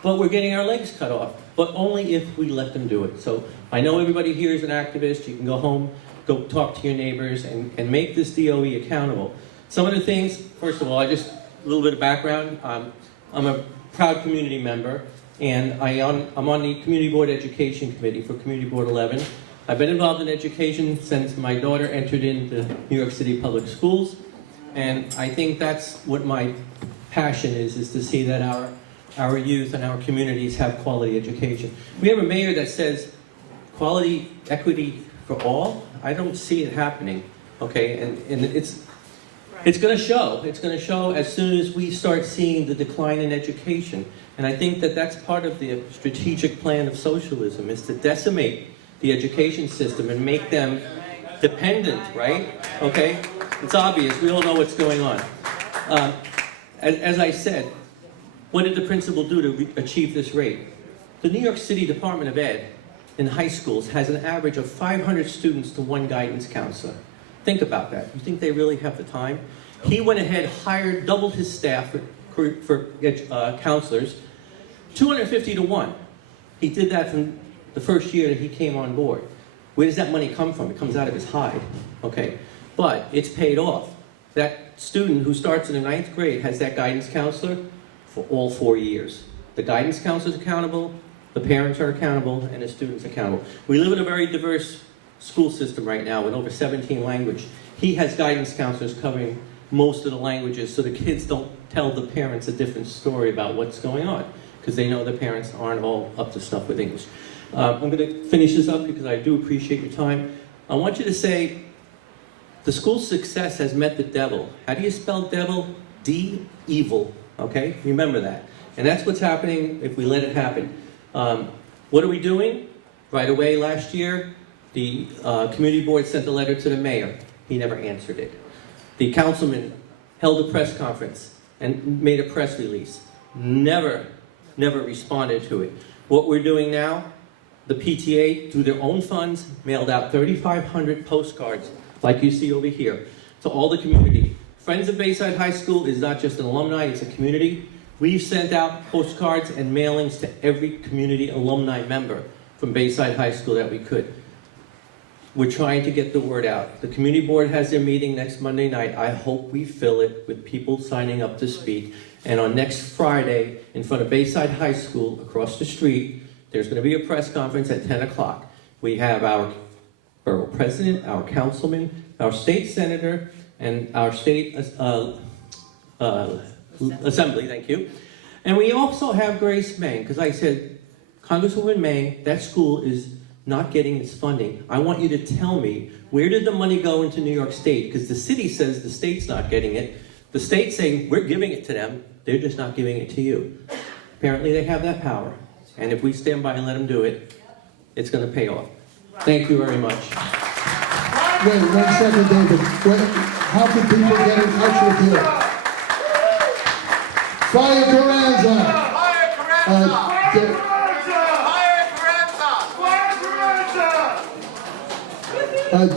but we're getting our legs cut off, but only if we let them do it. So I know everybody here is an activist. You can go home, go talk to your neighbors, and make this DOE accountable. Some of the things, first of all, a little bit of background. I'm a proud community member, and I'm on the Community Board Education Committee for Community Board 11. I've been involved in education since my daughter entered into New York City Public Schools, and I think that's what my passion is to see that our youth and our communities have quality education. We have a mayor that says quality equity for all. I don't see it happening, okay? And it's It's going to show. It's going to show as soon as we start seeing the decline in education. And I think that that's part of the strategic plan of socialism, is to decimate the education system and make them dependent, right? Okay? It's obvious. We all know what's going on. As I said, what did the principal do to achieve this rate? The New York City Department of Ed in high schools has an average of 500 students to one guidance counselor. Think about that. You think they really have the time? He went ahead, doubled his staff for counselors, 250 to 1. He did that from the first year that he came on board. Where does that money come from? It comes out of his hide, okay? But it's paid off. That student who starts in the 9th grade has that guidance counselor for all 4 years. The guidance counselor is accountable, the parents are accountable, and the student's accountable. We live in a very diverse school system right now with over 17 languages. He has guidance counselors covering most of the languages so the kids don't tell the parents a different story about what's going on because they know the parents aren't all up to stuff with English. I'm going to finish this up because I do appreciate your time. I want you to say, the school's success has met the devil. How do you spell devil? D, evil, okay? Remember that. And that's what's happening if we let it happen. What are we doing? Right away last year, the community board sent a letter to the mayor. He never answered it. The councilman held a press conference and made a press release. Never responded to it. What we're doing now, the PTA, through their own funds, mailed out 3,500 postcards, like you see over here, to all the community. Friends of Bayside High School is not just an alumni, it's a community. We've sent out postcards and mailings to every community alumni member from Bayside High School that we could. We're trying to get the word out. The community board has their meeting next Monday night. I hope we fill it with people signing up to speak. And on next Friday, in front of Bayside High School, across the street, there's going to be a press conference at 10 o'clock. We have our borough president, our councilman, our state senator, and our state assembly, thank you. And we also have Grace Meng, because I said, Congresswoman Meng, that school is not getting its funding. I want you to tell me, where did the money go into New York State? Because the city says the state's not getting it. The state's saying, we're giving it to them. They're just not giving it to you. Apparently they have that power. And if we stand by and let them do it, it's going to pay off. Thank you very much. Wait, 1 second, David. How can people get in touch with you? Fire Carranza!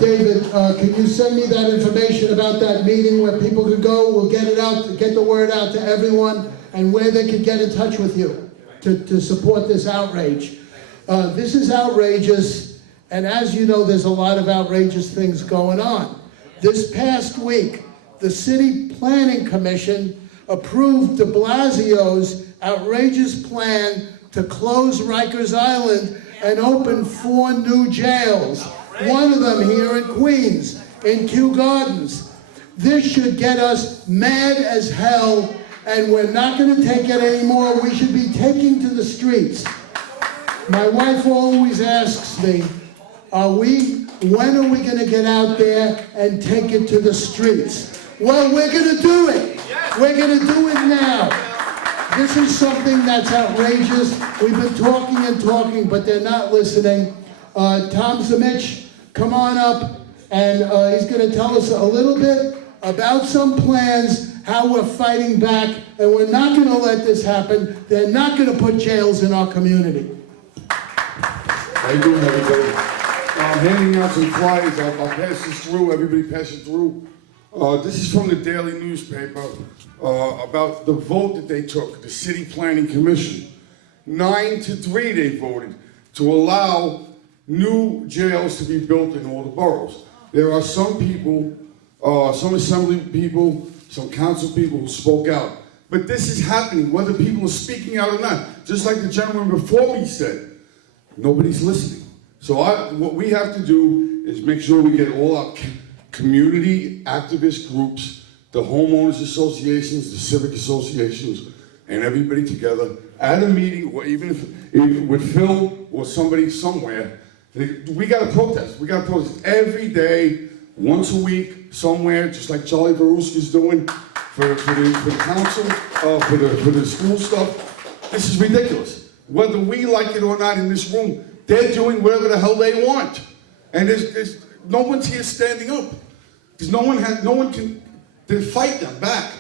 David, can you send me that information about that meeting where people could go? We'll get it out, get the word out to everyone, and where they could get in touch with you to support this outrage. This is outrageous, and as you know, there's a lot of outrageous things going on. This past week, the City Planning Commission approved de Blasio's outrageous plan to close Rikers Island and open 4 new jails. One of them here in Queens, in Kew Gardens. This should get us mad as hell, and we're not going to take it anymore. We should be taking to the streets. My wife always asks me, when are we going to get out there and take it to the streets? Well, we're going to do it. We're going to do it now. This is something that's outrageous. We've been talking and talking, but they're not listening. Tom Zamich, come on up, and he's going to tell us a little bit about some plans, how we're fighting back, and we're not going to let this happen. They're not going to put jails in our community. How you doing, everybody? I'm handing out some flyers. I'll pass this through. Everybody pass it through. This is from the Daily Newspaper about the vote that they took, the City Planning Commission. 9-3 they voted to allow new jails to be built in all the boroughs. There are some people, some assembly people, some council people who spoke out. But this is happening, whether people are speaking out or not. Just like the gentleman before me said, nobody's listening. So what we have to do is make sure we get all our community activist groups, the homeowners associations, the civic associations, and everybody together at a meeting, or even if with Phil or somebody somewhere. We got to protest. We got to protest every day. once a week somewhere, just like Charlie Veruska's doing for the council, for the school stuff. This is ridiculous. Whether we like it or not in this room, they're doing whatever the hell they want. And there's no one's here standing up. Because no one can fight them back.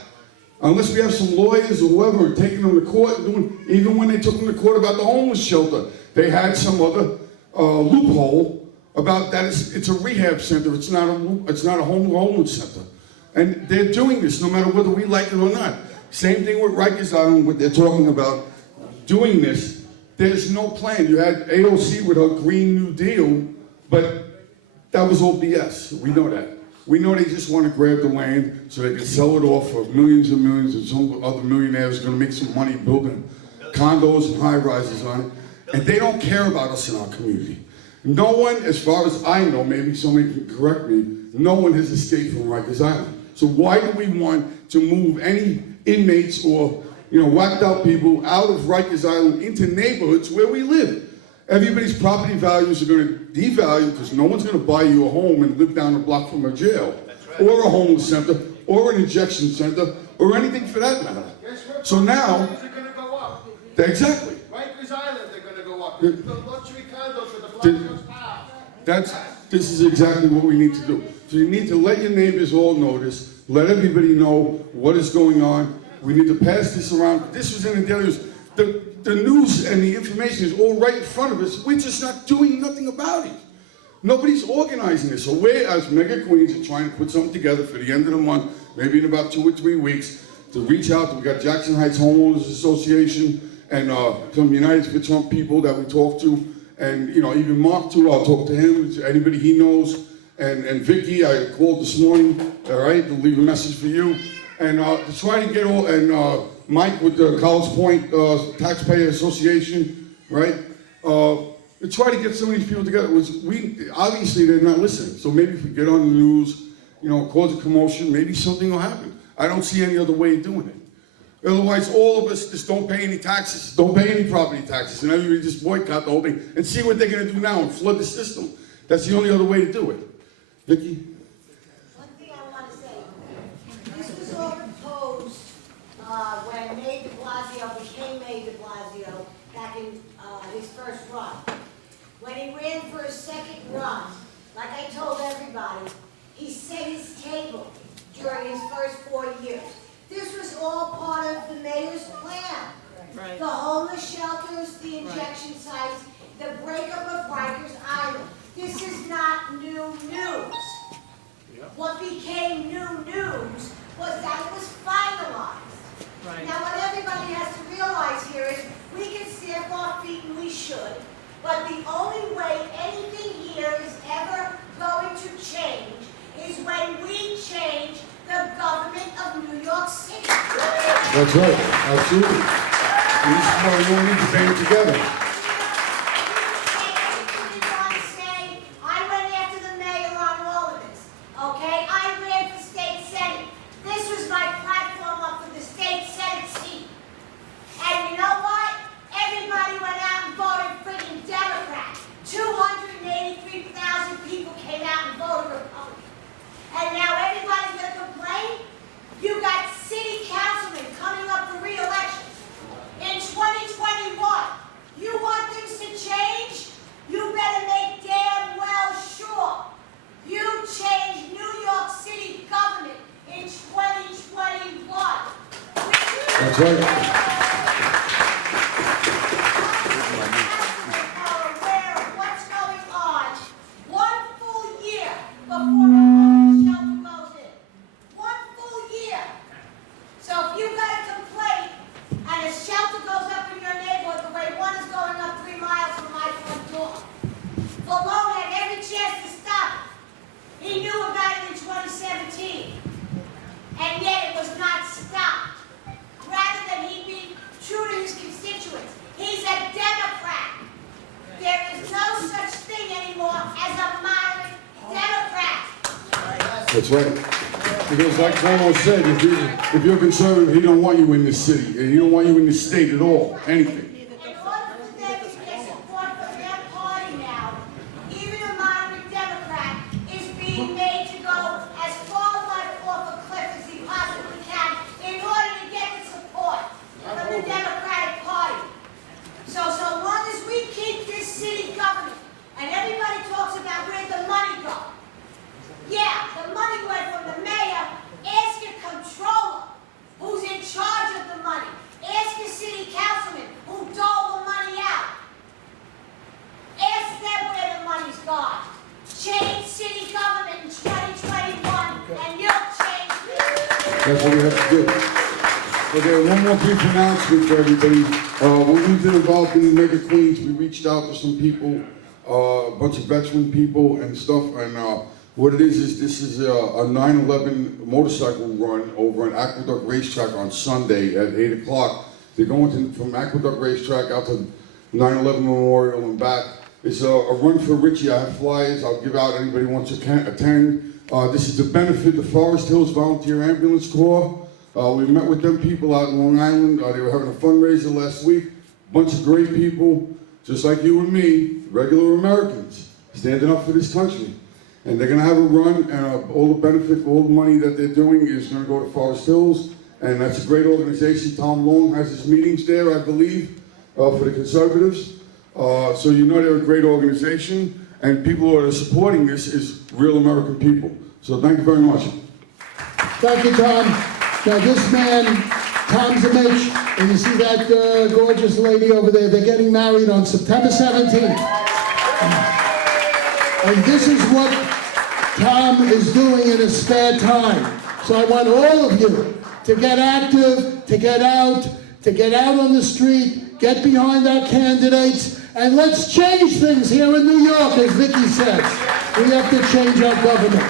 Unless we have some lawyers or whoever taking them to court and doing, even when they took them to court about the homeless shelter, they had some other loophole about that it's a rehab center, it's not a homeless center. And they're doing this no matter whether we like it or not. Same thing with Rikers Island, what they're talking about, doing this. There's no plan. You had AOC with her Green New Deal, but that was all BS. We know that. We know they just want to grab the land so they can sell it off for millions and millions, and some other millionaires are going to make some money building condos and high-rises on it. And they don't care about us in our community. No one, as far as I know, maybe somebody can correct me, no one has escaped from Rikers Island. So why do we want to move any inmates or whacked out people out of Rikers Island into neighborhoods where we live? Everybody's property values are going to devalue because no one's going to buy you a home and live down the block from a jail, or a homeless center, or an injection center, or anything for that matter. So now, exactly. Rikers Island, they're going to go up. The luxury condos for the black house. This is exactly what we need to do. So you need to let your neighbors all notice, let everybody know what is going on. We need to pass this around. This was in the daily news. The news and the information is all right in front of us. We're just not doing nothing about it. Nobody's organizing this. So we, as Mega Queens, are trying to put something together for the end of the month, maybe in about 2 or 3 weeks, to reach out. We got Jackson Heights Homeowners Association and some United for Trump people that we talk to, and even Mark too. I'll talk to him. Anybody he knows, and Vicky. I called this morning. All right, to leave a message for you, and to try to get all and. Mike with the College Point Taxpayer Association, right? To try to get some of these people together. Obviously they're not listening. So maybe if we get on the news, cause a commotion, maybe something will happen. I don't see any other way of doing it. Otherwise, all of us just don't pay any taxes, don't pay any property taxes, and everybody just boycott the whole thing and see what they're going to do now and flood the system. That's the only other way to do it. Vicki? One thing I want to say, this was all proposed when Mayor de Blasio became Mayor de Blasio back in his first run. When he ran for his second run, like I told everybody, he set his table during his first 4 years. This was all part of the mayor's plan. Right. The homeless shelters, the injection sites, the breakup of Rikers Island. This is not new news. What became new news was that it was finalized. Right. Now what everybody has to realize here is we can stamp our feet and we should, but the only way anything here is ever going to change is when we change the government of New York City. That's right, absolutely. And this is why we all need to band together. I went after the mayor on all of this, okay? I ran for state senate. This was my platform up for the state senate seat. And you know what? Everybody went out and voted freaking Democrat. 283,000 people came out and voted Republican. And now everybody's going to complain? You got city councilmen coming up for re-election. In 2021, you want things to change? You better make damn well sure you change New York City government in 2021. That's right. What's going on? 1 full year before a shelter goes in. 1 full year. So if you got a complaint and a shelter goes up in your neighborhood the way one is going up 3 miles from my front door, Solano had every chance to stop it. He knew about it in 2017. And yet it was not stopped. Rather than he be true to his constituents. He's a Democrat. There is no such thing anymore as a moderate Democrat. That's right. Because like Cuomo said, if you're conservative, he don't want you in this city. And he don't want you in this state at all. Anything. In order for them to get support from their party now, even a moderate Democrat is being made to go That's what we have to do. Okay, one more brief announcement for everybody. When we've been involved in the Mega Queens, we reached out to some people, a bunch of veteran people and stuff, and what it is this is a 9/11 motorcycle run over at Aqueduct Racetrack on Sunday at 8 o'clock. They're going from Aqueduct Racetrack out to 9/11 Memorial and back. It's a run for Richie. I have flyers. I'll give out anybody who wants to attend. This is to benefit the Forest Hills Volunteer Ambulance Corps. We met with them people out in Long Island. They were having a fundraiser last week. Bunch of great people, just like you and me, regular Americans, standing up for this country. And they're going to have a run, and all the benefit, all the money that they're doing is going to go to Forest Hills. And that's a great organization. Tom Long has his meetings there, I believe, for the conservatives. So you know they're a great organization, and people who are supporting this is real American people. So thank you very much. Thank you, Tom. Now this man, Tom Zamich, and you see that gorgeous lady over there, they're getting married on September 17th. And this is what Tom is doing in his spare time. So I want all of you to get active, to get out on the street, get behind our candidates, and let's change things here in New York, as Vicky says. We have to change our government.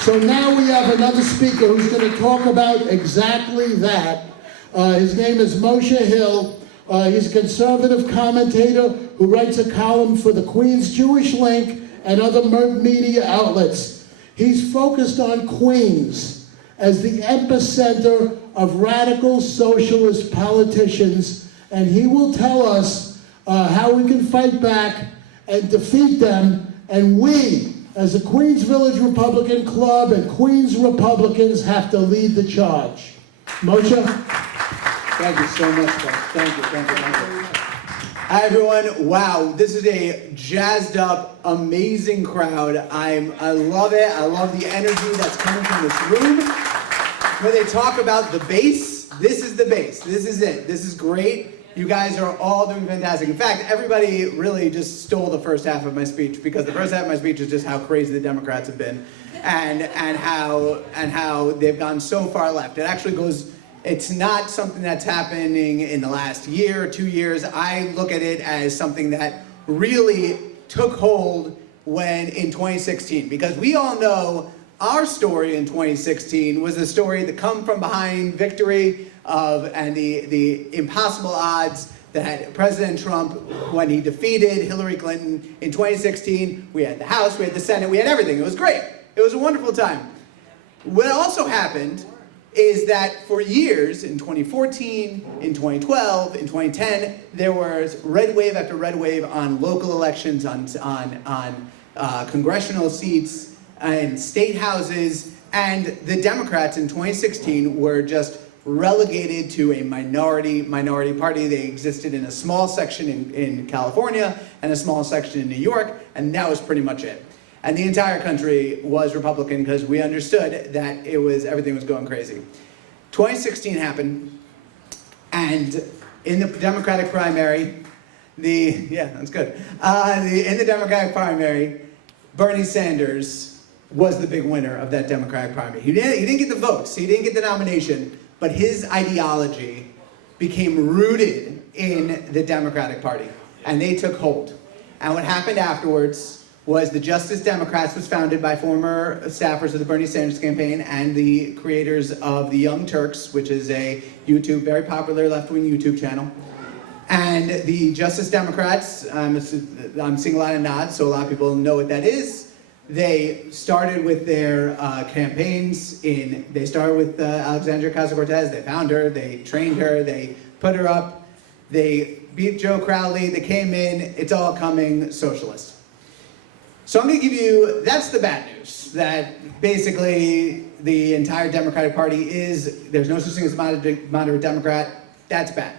So now we have another speaker who's going to talk about exactly that. His name is Moshe Hill. He's a conservative commentator who writes a column for the Queens Jewish Link and other media outlets. He's focused on Queens as the epicenter of radical socialist politicians, and he will tell us how we can fight back and defeat them, and we, as a Queens Village Republican Club and Queens Republicans, have to lead the charge. Moshe? Thank you so much, guys. Thank you. Hi, everyone. Wow, this is a jazzed up, amazing crowd. I love it. I love the energy that's coming from this room. When they talk about the base, this is the base. This is it. This is great. You guys are all doing fantastic. In fact, everybody really just stole the first half of my speech, because the first half of my speech is just how crazy the Democrats have been and how they've gone so far left. It actually goes, it's not something that's happening in the last year or 2 years. I look at it as something that really took hold in 2016, because we all know our story in 2016 was the story that come from behind victory and the impossible odds that President Trump, when he defeated Hillary Clinton in 2016, we had the House, we had the Senate, we had everything. It was great. It was a wonderful time. What also happened is that for years, in 2014, in 2012, in 2010, there was red wave after red wave on local elections, on congressional seats, and state houses, and the Democrats in 2016 were just relegated to a minority party. They existed in a small section in California and a small section in New York, and that was pretty much it. And the entire country was Republican, because we understood that everything was going crazy. 2016 happened, and in the Democratic primary, in the Democratic primary, Bernie Sanders was the big winner of that Democratic primary. He didn't get the votes, he didn't get the nomination, but his ideology became rooted in the Democratic Party, and they took hold. And what happened afterwards was the Justice Democrats was founded by former staffers of the Bernie Sanders campaign and the creators of the Young Turks, which is a very popular left-wing YouTube channel. And the Justice Democrats, I'm seeing a lot of nods, so a lot of people know what that is. They started with their campaigns they started with Alexandria Ocasio-Cortez. They found her, they trained her, they put her up, they beat Joe Crowley, they came in, it's all coming socialist. So I'm going to give you, that's the bad news, that basically the entire Democratic Party there's no such thing as a moderate Democrat. That's bad.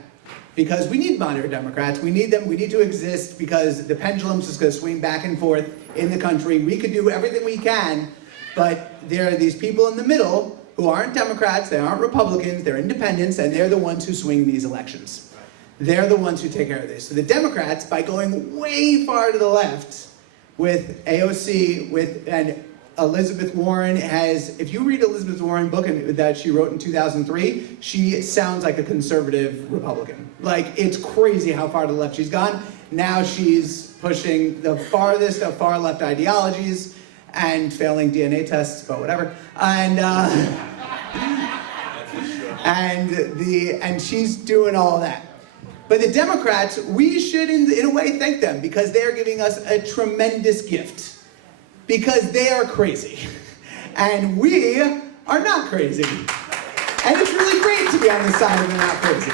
Because we need moderate Democrats, we need them, we need to exist, because the pendulum's just going to swing back and forth in the country. We could do everything we can, but there are these people in the middle who aren't Democrats, they aren't Republicans, they're independents, and they're the ones who swing these elections. They're the ones who take care of this. So the Democrats, by going way far to the left, with AOC, and Elizabeth Warren has, if you read Elizabeth Warren's book that she wrote in 2003, she sounds like a conservative Republican. Like, it's crazy how far to the left she's gone. Now she's pushing the farthest of far left ideologies and failing DNA tests, but whatever. And she's doing all that. But the Democrats, we should in a way thank them, because they are giving us a tremendous gift. Because they are crazy. And we are not crazy. And it's really great to be on the side of the not crazy.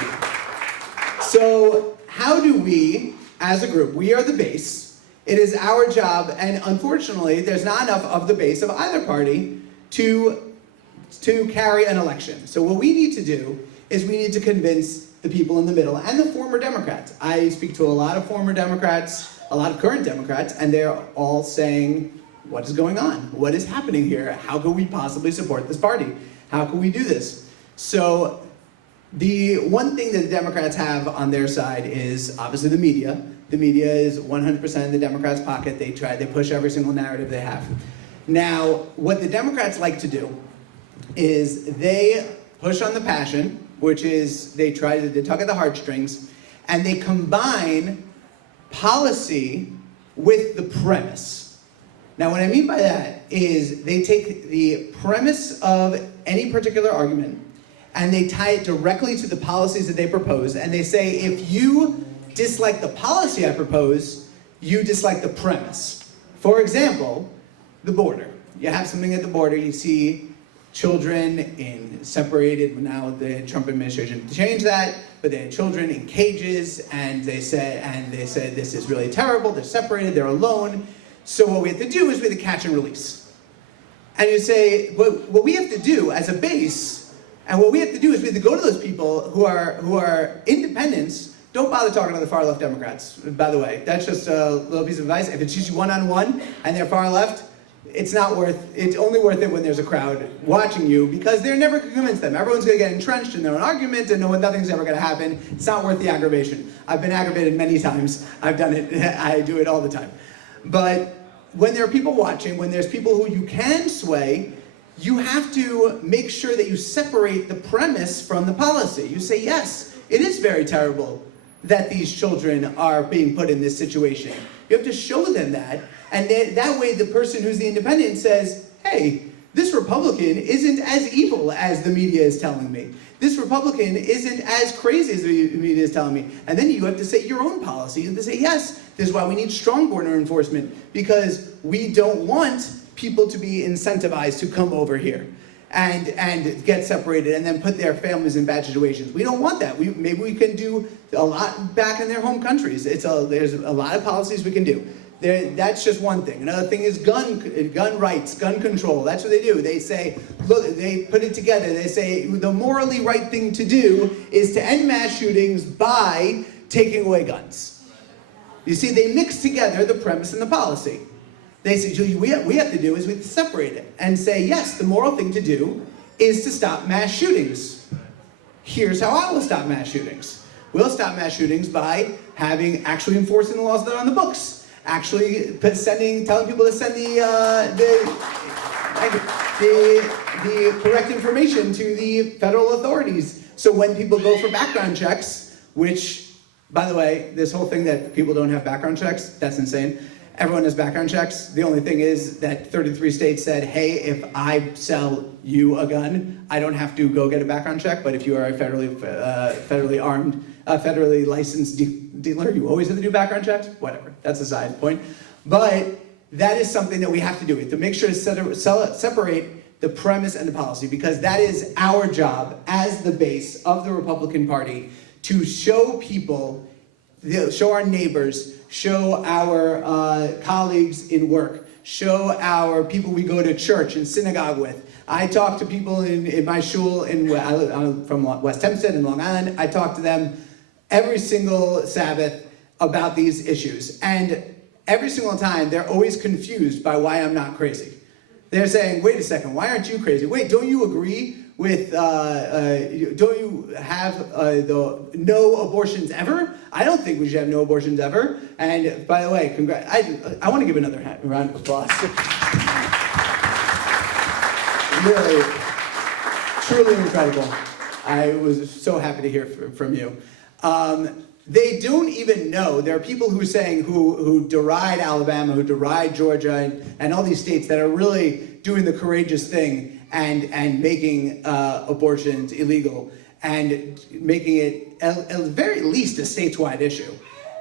So how do we, as a group, we are the base. It is our job, and unfortunately, there's not enough of the base of either party to carry an election. So what we need to do is we need to convince the people in the middle and the former Democrats. I speak to a lot of former Democrats, a lot of current Democrats, and they're all saying, what is going on? What is happening here? How can we possibly support this party? How can we do this? So the one thing that the Democrats have on their side is obviously the media. The media is 100% in the Democrats' pocket. They push every single narrative they have. Now, what the Democrats like to do is they push on the passion, which is they tug at the heartstrings, and they combine policy with the premise. Now, what I mean by that is they take the premise of any particular argument and they tie it directly to the policies that they propose, and they say, if you dislike the policy I propose, you dislike the premise. For example, the border. You have something at the border, you see children separated, now the Trump administration changed that, but they had children in cages, and they said this is really terrible, they're separated, they're alone. So what we have to do is we have to catch and release. And you say, what we have to do as a base, and what we have to do is we have to go to those people who are independents. Don't bother talking to the far left Democrats, by the way. That's just a little piece of advice. If it's just one-on-one and they're far left, it's only worth it when there's a crowd watching you, because they're never going to convince them. Everyone's going to get entrenched in their own argument and nothing's ever going to happen. It's not worth the aggravation. I've been aggravated many times. I've done it. I do it all the time. But when there are people watching, when there's people who you can sway, you have to make sure that you separate the premise from the policy. You say, yes, it is very terrible that these children are being put in this situation. You have to show them that, and that way the person who's the independent says, hey, this Republican isn't as evil as the media is telling me. This Republican isn't as crazy as the media is telling me. And then you have to say your own policy. You have to say, yes, this is why we need strong border enforcement, because we don't want people to be incentivized to come over here and get separated and then put their families in bad situations. We don't want that. Maybe we can do a lot back in their home countries. There's a lot of policies we can do. That's just one thing. Another thing is gun rights, gun control. That's what they do. They say, look, they put it together. They say the morally right thing to do is to end mass shootings by taking away guns. You see, they mix together the premise and the policy. They say, we have to do is we have to separate it and say, yes, the moral thing to do is to stop mass shootings. Here's how I will stop mass shootings. We'll stop mass shootings by actually enforcing the laws that are on the books. Actually telling people to send the correct information to the federal authorities. So when people go for background checks, which, by the way, this whole thing that people don't have background checks, that's insane. Everyone has background checks. The only thing is that 33 states said, hey, if I sell you a gun, I don't have to go get a background check, but if you are a federally armed, federally licensed dealer, you always have to do background checks. Whatever, that's a side point. But that is something that we have to do. We have to make sure to separate the premise and the policy, because that is our job as the base of the Republican Party, to show people, show our neighbors, show our colleagues in work, show our people we go to church and synagogue with. I talk to people in my shul, I'm from West Hempstead in Long Island. I talk to them every single Sabbath about these issues. And every single time, they're always confused by why I'm not crazy. They're saying, wait a second, why aren't you crazy? Wait, don't you agree with, don't you have the no abortions ever? I don't think we should have no abortions ever. And by the way, I want to give another round of applause. Really, truly incredible. I was so happy to hear from you. They don't even know. There are people who are saying who deride Alabama, who deride Georgia, and all these states that are really doing the courageous thing and making abortions illegal and making it at the very least a statewide issue,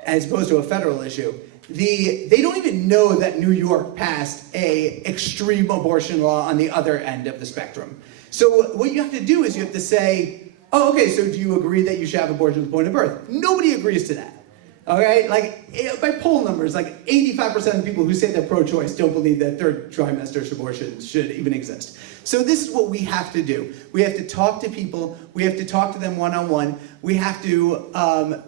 as opposed to a federal issue. They don't even know that New York passed a extreme abortion law on the other end of the spectrum. So what you have to do is you have to say, oh, okay, so do you agree that you should have abortion at the point of birth? Nobody agrees to that. Okay, like by poll numbers, like 85% of people who say they're pro-choice don't believe that third trimester abortions should even exist. So this is what we have to do. We have to talk to people. We have to talk to them one-on-one. We have to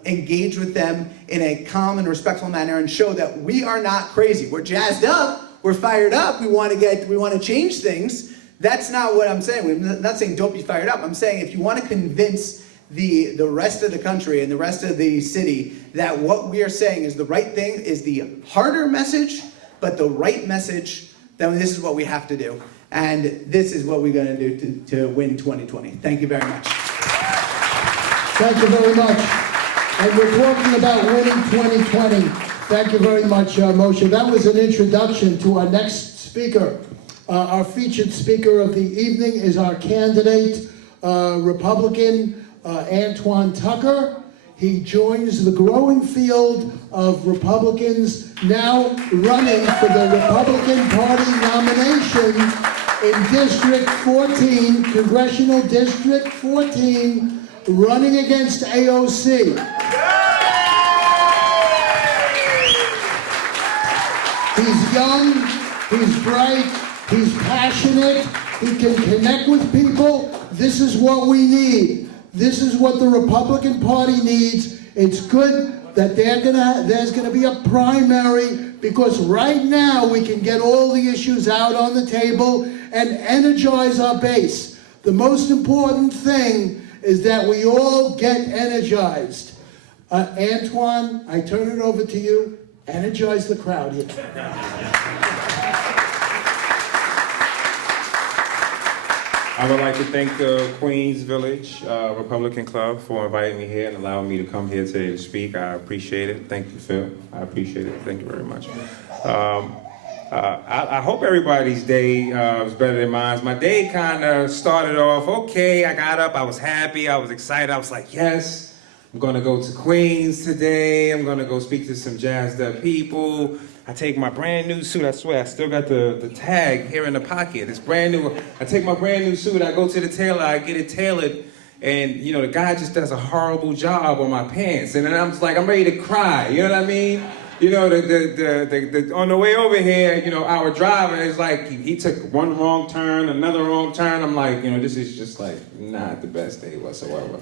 engage with them in a calm and respectful manner and show that we are not crazy. We're jazzed up. We're fired up. We want to change things. That's not what I'm saying. I'm not saying don't be fired up. I'm saying if you want to convince the rest of the country and the rest of the city that what we are saying is the right thing, is the harder message, but the right message, then this is what we have to do. And this is what we're going to do to win 2020. Thank you very much. Thank you very much. And we're talking about winning 2020. Thank you very much, Moshe. That was an introduction to our next speaker. Our featured speaker of the evening is our candidate, Republican Antoine Tucker. He joins the growing field of Republicans now running for the Republican Party nomination in District 14, Congressional District 14, running against AOC. He's young, he's bright, he's passionate, he can connect with people. This is what we need. This is what the Republican Party needs. It's good that there's gonna be a primary, because right now we can get all the issues out on the table and energize our base. The most important thing is that we all get energized. Antoine, I turn it over to you. Energize the crowd here. I would like to thank the Queens Village Republican Club for inviting me here and allowing me to come here today to speak. I appreciate it. Thank you, Phil. I appreciate it. Thank you very much. I hope everybody's day was better than mine. My day kind of started off okay. I got up. I was happy. I was excited. I was like, yes, I'm going to go to Queens today. I'm going to go speak to some jazzed up people. I take my brand new suit, I swear, I still got the tag here in the pocket. It's brand new. I take my brand new suit, I go to the tailor, I get it tailored, and you know, the guy just does a horrible job on my pants. And then I'm just like, I'm ready to cry, you know what I mean? You know, on the way over here, you know, our driver is like, he took one wrong turn, another wrong turn. I'm like, you know, this is just like not the best day whatsoever.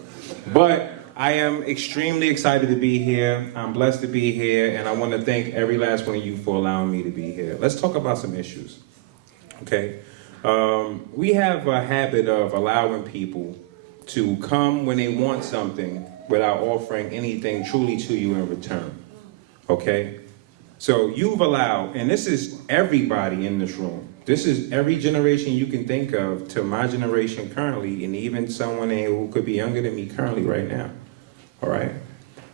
But I am extremely excited to be here. I'm blessed to be here, and I want to thank every last one of you for allowing me to be here. Let's talk about some issues, okay? We have a habit of allowing people to come when they want something without offering anything truly to you in return, okay? So you've allowed, and this is everybody in this room, this is every generation you can think of to my generation currently, and even someone who could be younger than me currently right now. All right?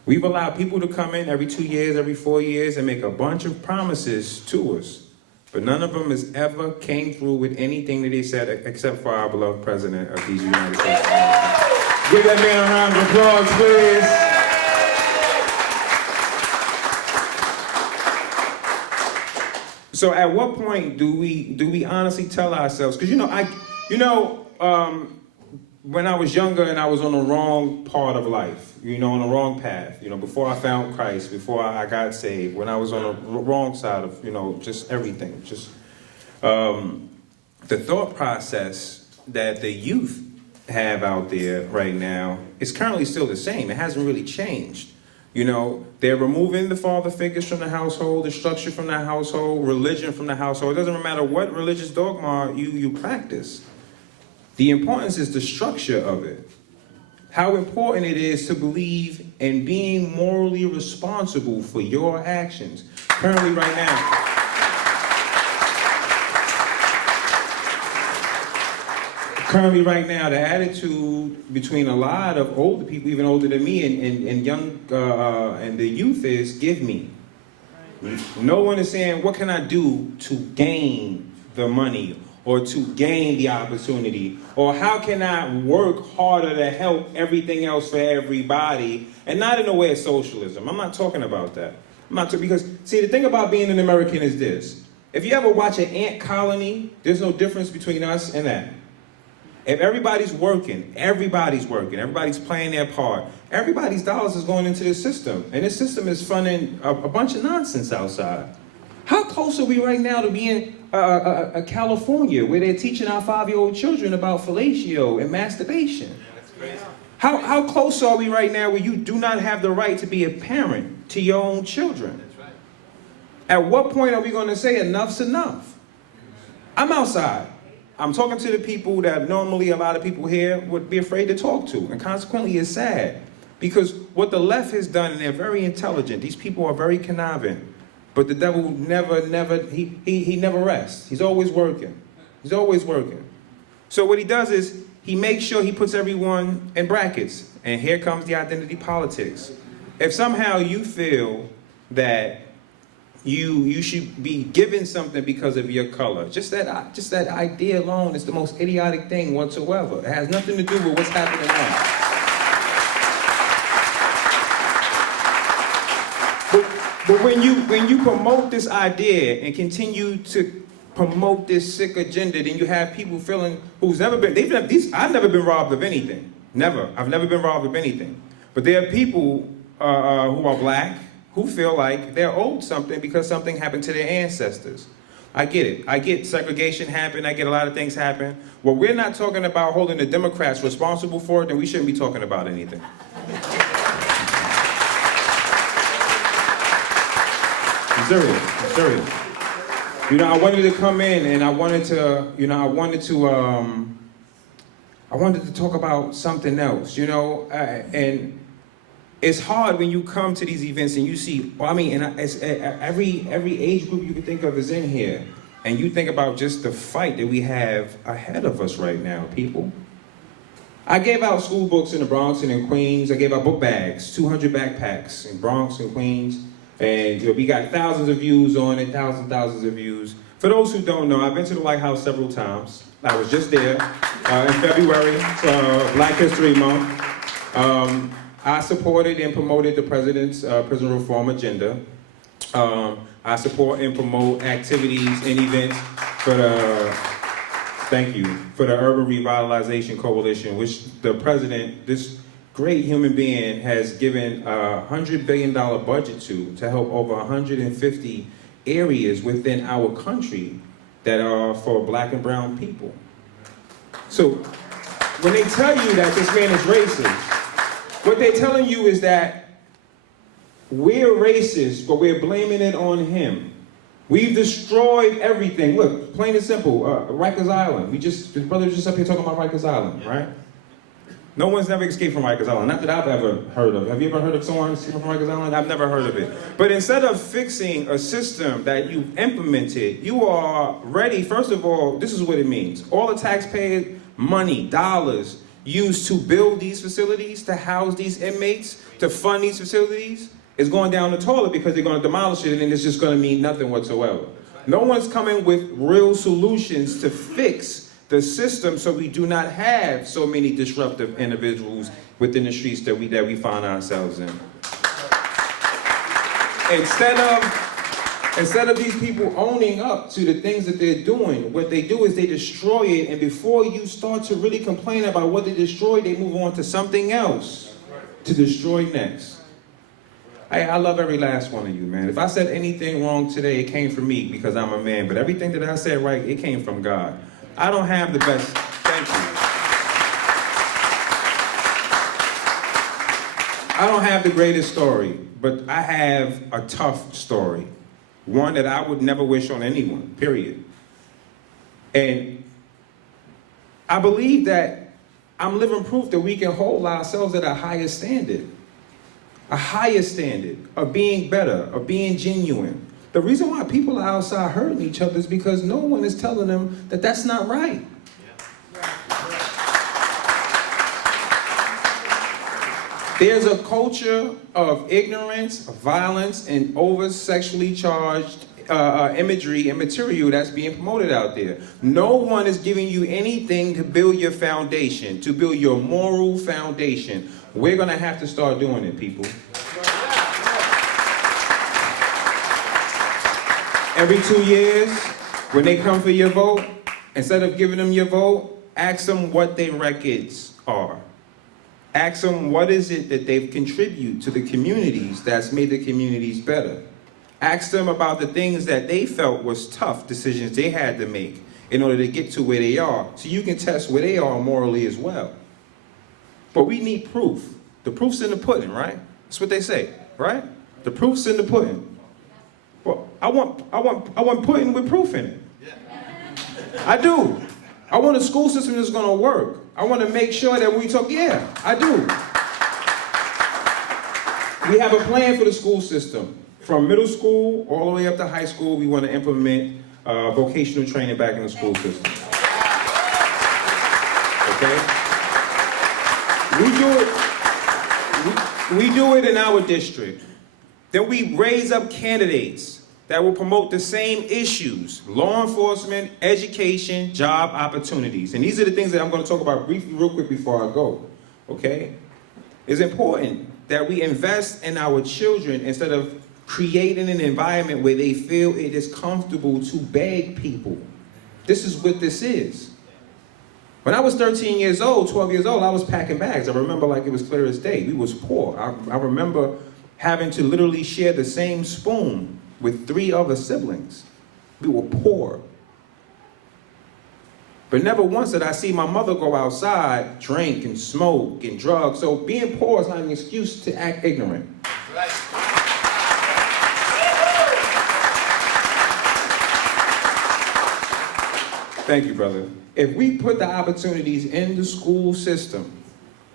We've allowed people to come in every 2 years, every 4 years, and make a bunch of promises to us. But none of them has ever came through with anything that they said, except for our beloved President of these United States. Give that man a round of applause, please. So at what point do we honestly tell ourselves, because when I was younger and I was on the wrong part of life, you know, on the wrong path, you know, before I found Christ, before I got saved, when I was on the wrong side of, you know, just everything, just the thought process that the youth have out there right now is currently still the same. It hasn't really changed. You know, they're removing the father figures from the household, the structure from the household, religion from the household. It doesn't matter what religious dogma you practice. The importance is the structure of it. How important it is to believe in being morally responsible for your actions. Currently right now. currently right now, the attitude between a lot of older people, even older than me, and young, and the youth is, give me. No one is saying, what can I do to gain the money or to gain the opportunity? Or how can I work harder to help everything else for everybody? And not in a way of socialism. I'm not talking about that. Because, see, the thing about being an American is this. If you ever watch an ant colony, there's no difference between us and that. If everybody's working, everybody's playing their part, everybody's dollars is going into this system. And this system is funding a bunch of nonsense outside. How close are we right now to being California, where they're teaching our 5-year-old children about fellatio and masturbation? How close are we right now where you do not have the right to be a parent to your own children? At what point are we going to say enough's enough? I'm outside. I'm talking to the people that normally a lot of people here would be afraid to talk to. And consequently, it's sad. Because what the left has done, and they're very intelligent, these people are very conniving. But the devil he never rests. He's always working. He's always working. So what he does is, he makes sure he puts everyone in brackets. And here comes the identity politics. If somehow you feel that you should be given something because of your color, just that idea alone is the most idiotic thing whatsoever. It has nothing to do with what's happening now. But when you promote this idea and continue to promote this sick agenda, then you have people feeling I've never been robbed of anything. Never. I've never been robbed of anything. But there are people who are black who feel like they're owed something because something happened to their ancestors. I get it. I get segregation happen. I get a lot of things happen. Well, we're not talking about holding the Democrats responsible for it, then we shouldn't be talking about anything. I'm serious. You know, I wanted to come in and I wanted to talk about something else, you know, and it's hard when you come to these events and you see, every age group you can think of is in here, and you think about just the fight that we have ahead of us right now, people. I gave out school books in the Bronx and in Queens. I gave out book bags, 200 backpacks in Bronx and Queens. And we got thousands of views on it, thousands of views. For those who don't know, I've been to the White House several times. I was just there in February, Black History Month. I supported and promoted the president's prison reform agenda. I support and promote activities and events for the Urban Revitalization Coalition, which the president, this great human being, has given a $100 billion budget to help over 150 areas within our country that are for black and brown people. So when they tell you that this man is racist, what they're telling you is that we're racist, but we're blaming it on him. We've destroyed everything. Look, plain and simple, Rikers Island. His brother was just up here talking about Rikers Island, right? No one's never escaped from Rikers Island, not that I've ever heard of. Have you ever heard of someone escaping from Rikers Island? I've never heard of it. But instead of fixing a system that you've implemented, you are ready. First of all, this is what it means. All the taxpayer money, dollars, used to build these facilities, to house these inmates, to fund these facilities, is going down the toilet because they're going to demolish it, and it's just going to mean nothing whatsoever. No one's coming with real solutions to fix the system so we do not have so many disruptive individuals within the streets that we find ourselves in. Instead of these people owning up to the things that they're doing, what they do is they destroy it, and before you start to really complain about what they destroyed, they move on to something else to destroy next. I love every last one of you, man. If I said anything wrong today, it came from me because I'm a man, but everything that I said right, it came from God. I don't have the best, thank you. I don't have the greatest story, but I have a tough story. One that I would never wish on anyone, period. And I believe that I'm living proof that we can hold ourselves at a higher standard of being better, of being genuine. The reason why people are outside hurting each other is because no one is telling them that that's not right. There's a culture of ignorance, violence, and over-sexually charged imagery and material that's being promoted out there. No one is giving you anything to build your foundation, to build your moral foundation. We're gonna have to start doing it, people. Every 2 years, when they come for your vote, instead of giving them your vote, ask them what their records are. Ask them what is it that they've contributed to the communities that's made the communities better. Ask them about the things that they felt was tough decisions they had to make in order to get to where they are, so you can test where they are morally as well. But we need proof. The proof's in the pudding, right? That's what they say, right? The proof's in the pudding. Well, I want pudding with proof in it. I do. I want a school system that's gonna work. I want to make sure that when we talk, yeah, I do. We have a plan for the school system. From middle school all the way up to high school, we want to implement vocational training back in the school system. Okay? We do it in our district. Then we raise up candidates that will promote the same issues: law enforcement, education, job opportunities. And these are the things that I'm going to talk about briefly, real quick before I go. Okay? It's important that we invest in our children instead of creating an environment where they feel it is comfortable to beg people. This is what this is. When I was 13 years old, 12 years old, I was packing bags. I remember like it was clear as day. We was poor. I remember having to literally share the same spoon with 3 other siblings. We were poor. But never once did I see my mother go outside, drink and smoke and drugs. So being poor is not an excuse to act ignorant. Right. Thank you, brother. If we put the opportunities in the school system,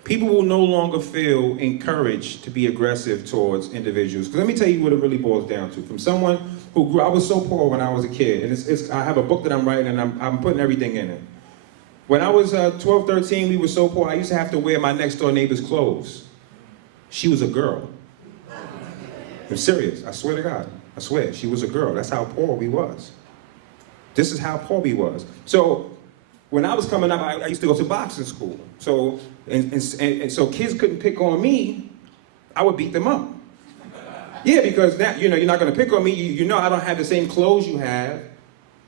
people will no longer feel encouraged to be aggressive towards individuals. Because let me tell you what it really boils down to. From someone who grew, I was so poor when I was a kid, and I have a book that I'm writing, and I'm putting everything in it. When I was 12, 13, we were so poor, I used to have to wear my next door neighbor's clothes. She was a girl. I'm serious, I swear to God. I swear, she was a girl. That's how poor we was. This is how poor we was. So when I was coming up, I used to go to boxing school. So, and so kids couldn't pick on me, I would beat them up. Yeah, because now, you know, you're not gonna pick on me. You know I don't have the same clothes you have.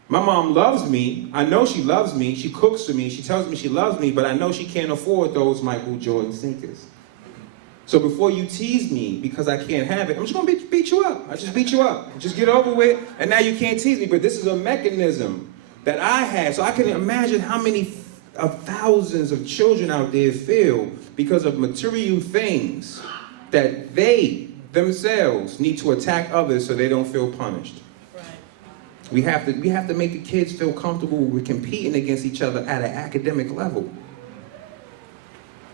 My mom loves me. I know she loves me. She cooks for me. She tells me she loves me, but I know she can't afford those Michael Jordan sneakers. So before you tease me because I can't have it, I'm just gonna beat you up. I just beat you up. Just get over with, and now you can't tease me. But this is a mechanism that I had. So I can imagine how many of thousands of children out there feel because of material things that they themselves need to attack others so they don't feel punished. Right. We have to make the kids feel comfortable with competing against each other at an academic level.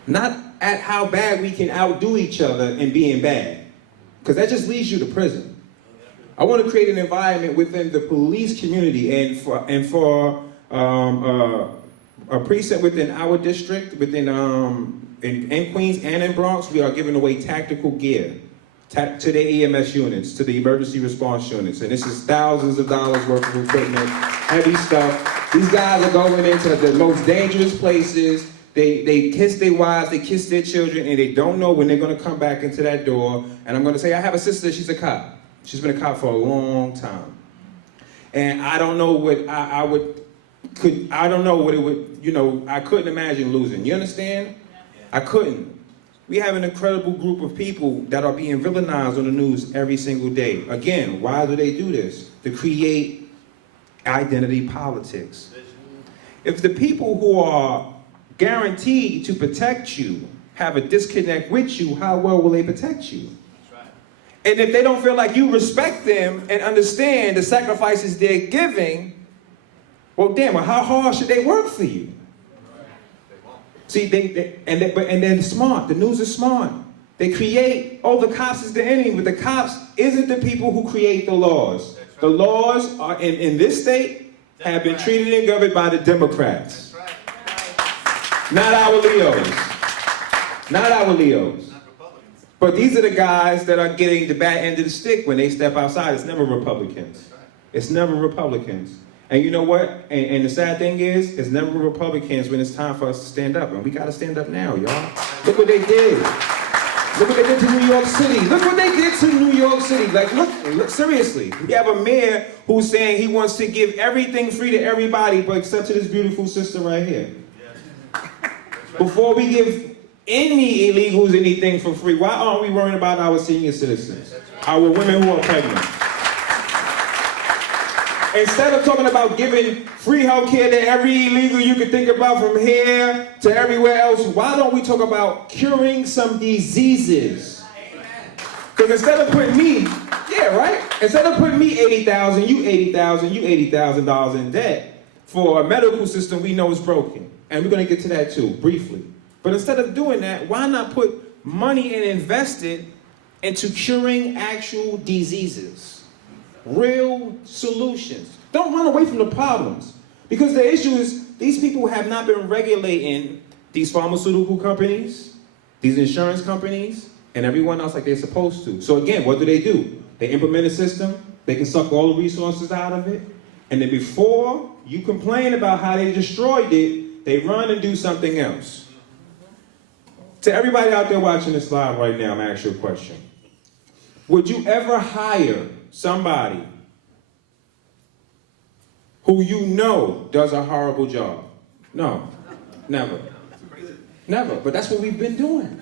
Not at how bad we can outdo each other in being bad. Because that just leads you to prison. I want to create an environment within the police community and for a precinct within our district, within in Queens and in Bronx, we are giving away tactical gear to the EMS units, to the emergency response units. And this is thousands of dollars worth of equipment, heavy stuff. These guys are going into the most dangerous places. They kiss their wives, they kiss their children, and they don't know when they're gonna come back into that door. And I'm gonna say, I have a sister, she's a cop. She's been a cop for a long time. And I don't know what I don't know what it would, you know, I couldn't imagine losing. You understand? I couldn't. We have an incredible group of people that are being villainized on the news every single day. Again, why do they do this? To create identity politics. If the people who are guaranteed to protect you have a disconnect with you, how well will they protect you? That's right. And if they don't feel like you respect them and understand the sacrifices they're giving, well, damn, well, how hard should they work for you? See, and they're smart. The news is smart. They create, oh, the cops is the enemy, but the cops isn't the people who create the laws. Right. The laws are in this state have been treated and governed by the Democrats. That's right. Not our Leos. Not our Leos. But these are the guys that are getting the bad end of the stick when they step outside. It's never Republicans. It's never Republicans. And you know what? And the sad thing is, it's never Republicans when it's time for us to stand up. And we got to stand up now, y'all. Look what they did. Look what they did to New York City. Look what they did to New York City. Like, look, seriously. We have a mayor who's saying he wants to give everything free to everybody, but except to this beautiful sister right here. Before we give any illegals anything for free, why aren't we worrying about our senior citizens? Our women who are pregnant? Instead of talking about giving free health care to every illegal you can think about from here to everywhere else, why don't we talk about curing some diseases? Because instead of putting me, yeah, right? Instead of putting me $80,000, you $80,000 in debt for a medical system we know is broken. And we're going to get to that too, briefly. But instead of doing that, why not put money and invest it into curing actual diseases? Real solutions. Don't run away from the problems. Because the issue is, these people have not been regulating these pharmaceutical companies, these insurance companies, and everyone else like they're supposed to. So again, what do? They implement a system, they can suck all the resources out of it, and then before you complain about how they destroyed it, they run and do something else. To everybody out there watching this live right now, I'm gonna ask you a question. Would you ever hire somebody who you know does a horrible job? No, never. Never, but that's what we've been doing.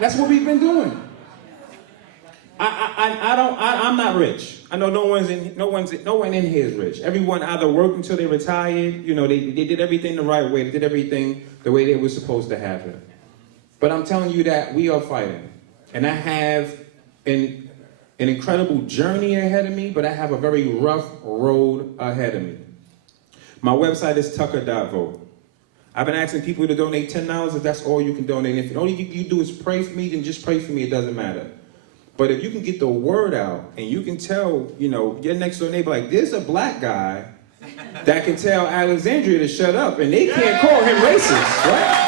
That's what we've been doing. I'm not rich. I know no one in here is rich. Everyone either worked until they retired, you know, they did everything the right way, they did everything the way they were supposed to have it. But I'm telling you that we are fighting. And I have an incredible journey ahead of me, but I have a very rough road ahead of me. My website is tucker.vote. I've been asking people to donate $10 if that's all you can donate. If all you do is pray for me, then just pray for me, it doesn't matter. But if you can get the word out and you can tell, you know, your next door neighbor, like, there's a black guy that can tell Alexandria to shut up and they can't call him racist, right?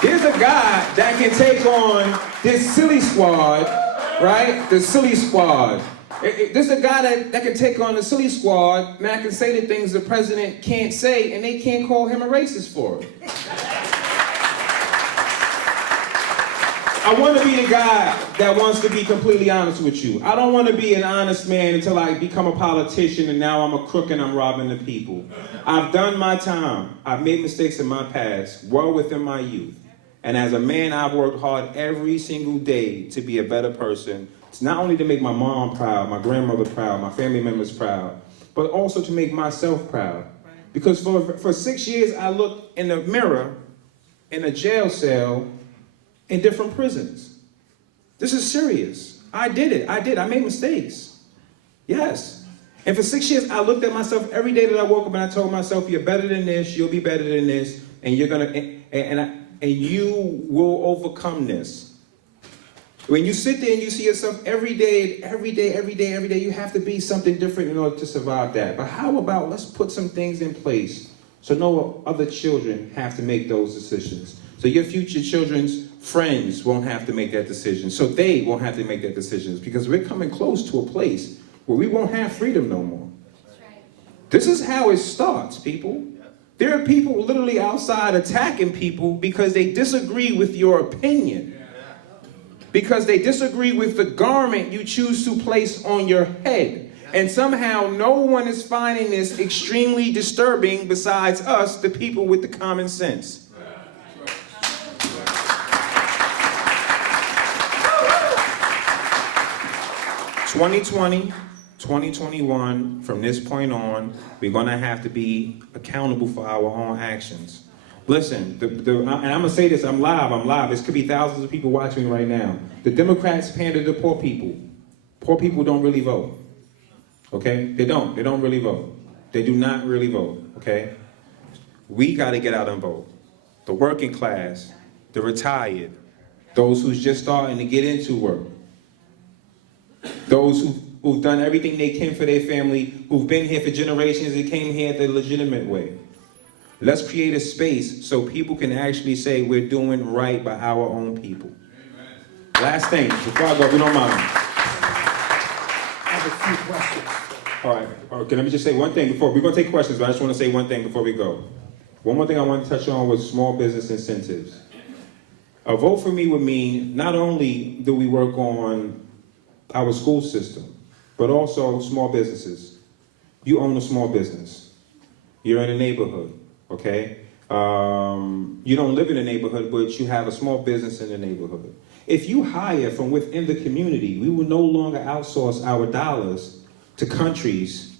There's a guy that can take on this silly squad, right? The silly squad. There's a guy that can take on the silly squad, and I can say the things the president can't say, and they can't call him a racist for it. I want to be the guy that wants to be completely honest with you. I don't want to be an honest man until I become a politician and now I'm a crook and I'm robbing the people. I've done my time. I've made mistakes in my past, well within my youth. And as a man, I've worked hard every single day to be a better person. It's not only to make my mom proud, my grandmother proud, my family members proud, but also to make myself proud. Because for 6 years, I looked in the mirror in a jail cell in different prisons. This is serious. I did it. I made mistakes. Yes. And for 6 years, I looked at myself every day that I woke up and I told myself, you're better than this, you'll be better than this, and you're gonna, and you will overcome this. When you sit there and you see yourself every day, you have to be something different in order to survive that. But how about let's put some things in place so no other children have to make those decisions. So your future children's friends won't have to make that decision. So they won't have to make that decisions because we're coming close to a place where we won't have freedom no more. This is how it starts, people. There are people literally outside attacking people because they disagree with your opinion. Because they disagree with the garment you choose to place on your head. And somehow no one is finding this extremely disturbing besides us, the people with the common sense. 2020, 2021, from this point on, we're going to have to be accountable for our own actions. Listen, and I'm going to say this, I'm live. This could be thousands of people watching right now. The Democrats pander to poor people. Poor people don't really vote. Okay? They don't really vote. They do not really vote. Okay? We got to get out and vote. The working class, the retired, those who's just starting to get into work, those who've done everything they can for their family, who've been here for generations and came here the legitimate way. Let's create a space so people can actually say we're doing right by our own people. Last thing, before I go, if you don't mind. I have a few questions. All right, okay, let me just say one thing before, we're gonna take questions, but I just wanna say one thing before we go. One more thing I want to touch on was small business incentives. A vote for me would mean not only do we work on our school system, but also small businesses. You own a small business. You're in a neighborhood, okay? You don't live in a neighborhood, but you have a small business in the neighborhood. If you hire from within the community, we will no longer outsource our dollars to countries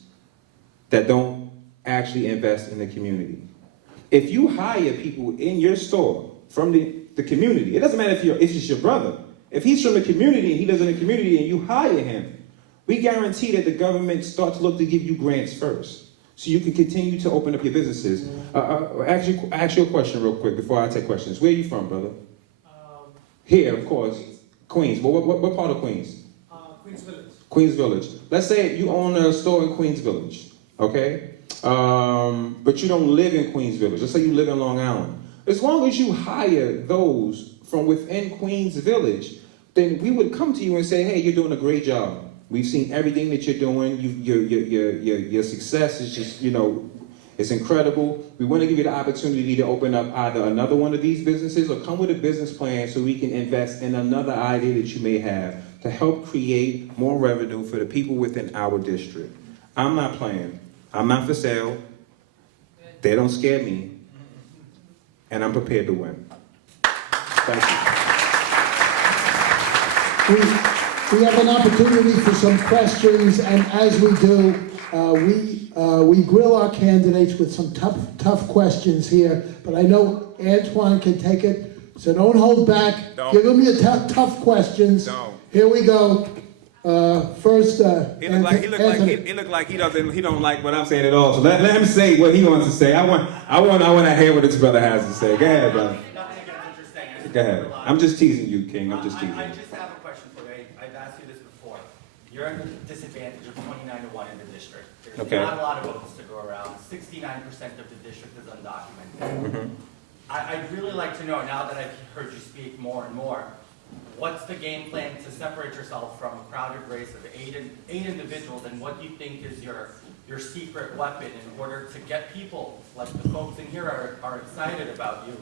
that don't actually invest in the community. If you hire people in your store from the community, it doesn't matter if it's your brother. If he's from the community and he lives in the community and you hire him, we guarantee that the government starts to look to give you grants first, so you can continue to open up your businesses. Actually, I ask you a question real quick before I take questions. Where are you from, brother? Here, of course. Queens. But what part of Queens? Queens Village. Queens Village. Let's say you own a store in Queens Village, okay? But you don't live in Queens Village. Let's say you live in Long Island. As long as you hire those from within Queens Village, then we would come to you and say, hey, you're doing a great job. We've seen everything that you're doing. Your success is just, it's incredible. We want to give you the opportunity to open up either another one of these businesses or come with a business plan so we can invest in another idea that you may have to help create more revenue for the people within our district. I'm not playing. I'm not for sale. They don't scare me. And I'm prepared to win. Thank you. We have an opportunity for some questions, and as we do, we grill our candidates with some tough questions here, but I know Antoine can take it, so don't hold back. Give him your tough questions. Don't. Here we go. First, He look like he don't like what I'm saying at all. So let him say what he wants to say. I want to hear what his brother has to say. Go ahead, brother. Go ahead. I'm just teasing you, King. I'm just teasing you. I just have a question for you. I've asked you this before. You're at a disadvantage of 29 to 1 in the district. There's not a lot of votes to go around. 69% of the district is undocumented. I'd really like to know, now that I've heard you speak more and more, what's the game plan to separate yourself from a crowded race of eight individuals, and what do you think is your secret weapon in order to get people, like the folks in here are excited about you,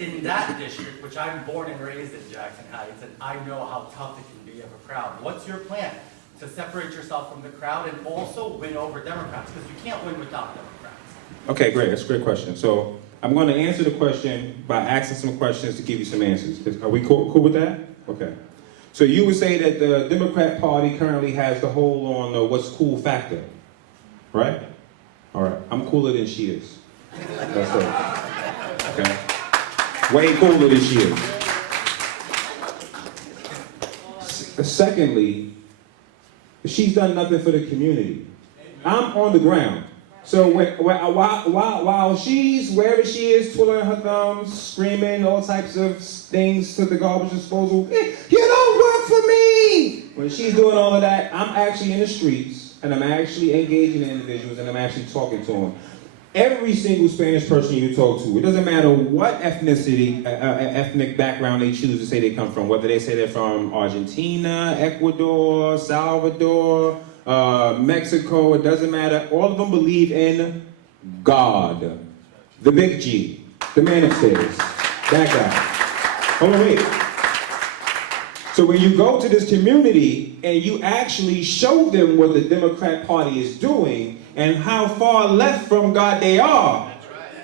in that district, which I'm born and raised in Jackson Heights, and I know how tough it can be of a crowd. What's your plan to separate yourself from the crowd and also win over Democrats? Because you can't win without Democrats. Okay, great. That's a great question. So I'm going to answer the question by asking some questions to give you some answers. Are we cool with that? Okay. So you would say that the Democrat Party currently has the hold on the what's cool factor, right? All right. I'm cooler than she is. That's it. Okay. Way cooler than she is. Secondly, she's done nothing for the community. I'm on the ground. So while she's wherever she is, twiddling her thumbs, screaming all types of things to the garbage disposal, you don't work for me! When she's doing all of that, I'm actually in the streets, and I'm actually engaging in individuals, and I'm actually talking to them. Every single Spanish person you talk to, it doesn't matter what ethnicity, ethnic background they choose to say they come from, whether they say they're from Argentina, Ecuador, Salvador, Mexico, it doesn't matter. All of them believe in God. The big G. The man upstairs. That guy. Hold on, wait. So when you go to this community and you actually show them what the Democrat Party is doing and how far left from God they are,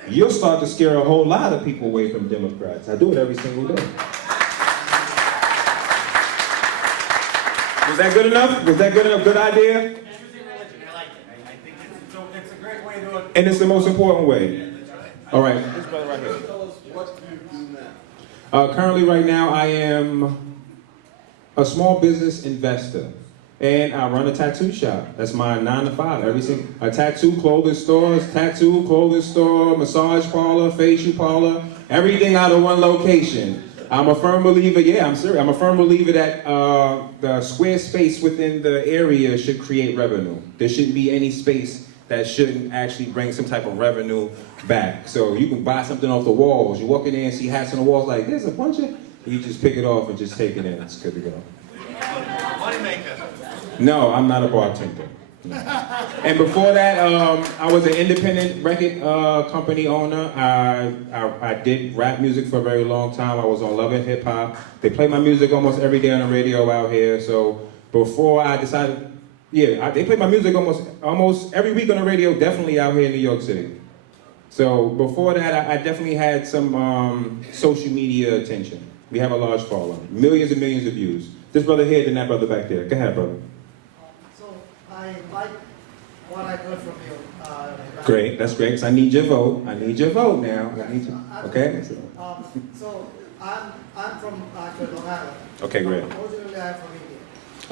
you'll start to scare a whole lot of people away from Democrats. I do it every single day. Was that good enough? Was that good enough? Good idea? I like it. I think it's a great way to... And it's the most important way. All right. This brother right here. What do you do now? Currently, right now, I am a small business investor. And I run a tattoo shop. That's my 9 to 5. A tattoo clothing store, massage parlor, facial parlor, everything out of one location. I'm a firm believer, I'm serious. I'm a firm believer that the square space within the area should create revenue. There shouldn't be any space that shouldn't actually bring some type of revenue back. So you can buy something off the walls. You walk in there and see hats on the walls like, there's a bunch of, you just pick it off and just take it in. It's good to go. No, I'm not a bartender. No. And before that, I was an independent record company owner. I did rap music for a very long time. I was on Love and Hip Hop. They play my music almost every day on the radio out here. So before I decided, they play my music almost every week on the radio, definitely out here in New York City. So before that, I definitely had some social media attention. We have a large following, millions and millions of views. This brother here, then that brother back there. Go ahead, brother. I like what I heard from you. Great, that's great. So I need your vote. I need your vote now. I need you. Okay. So I'm from Solano. Okay, great. Originally, I'm from India.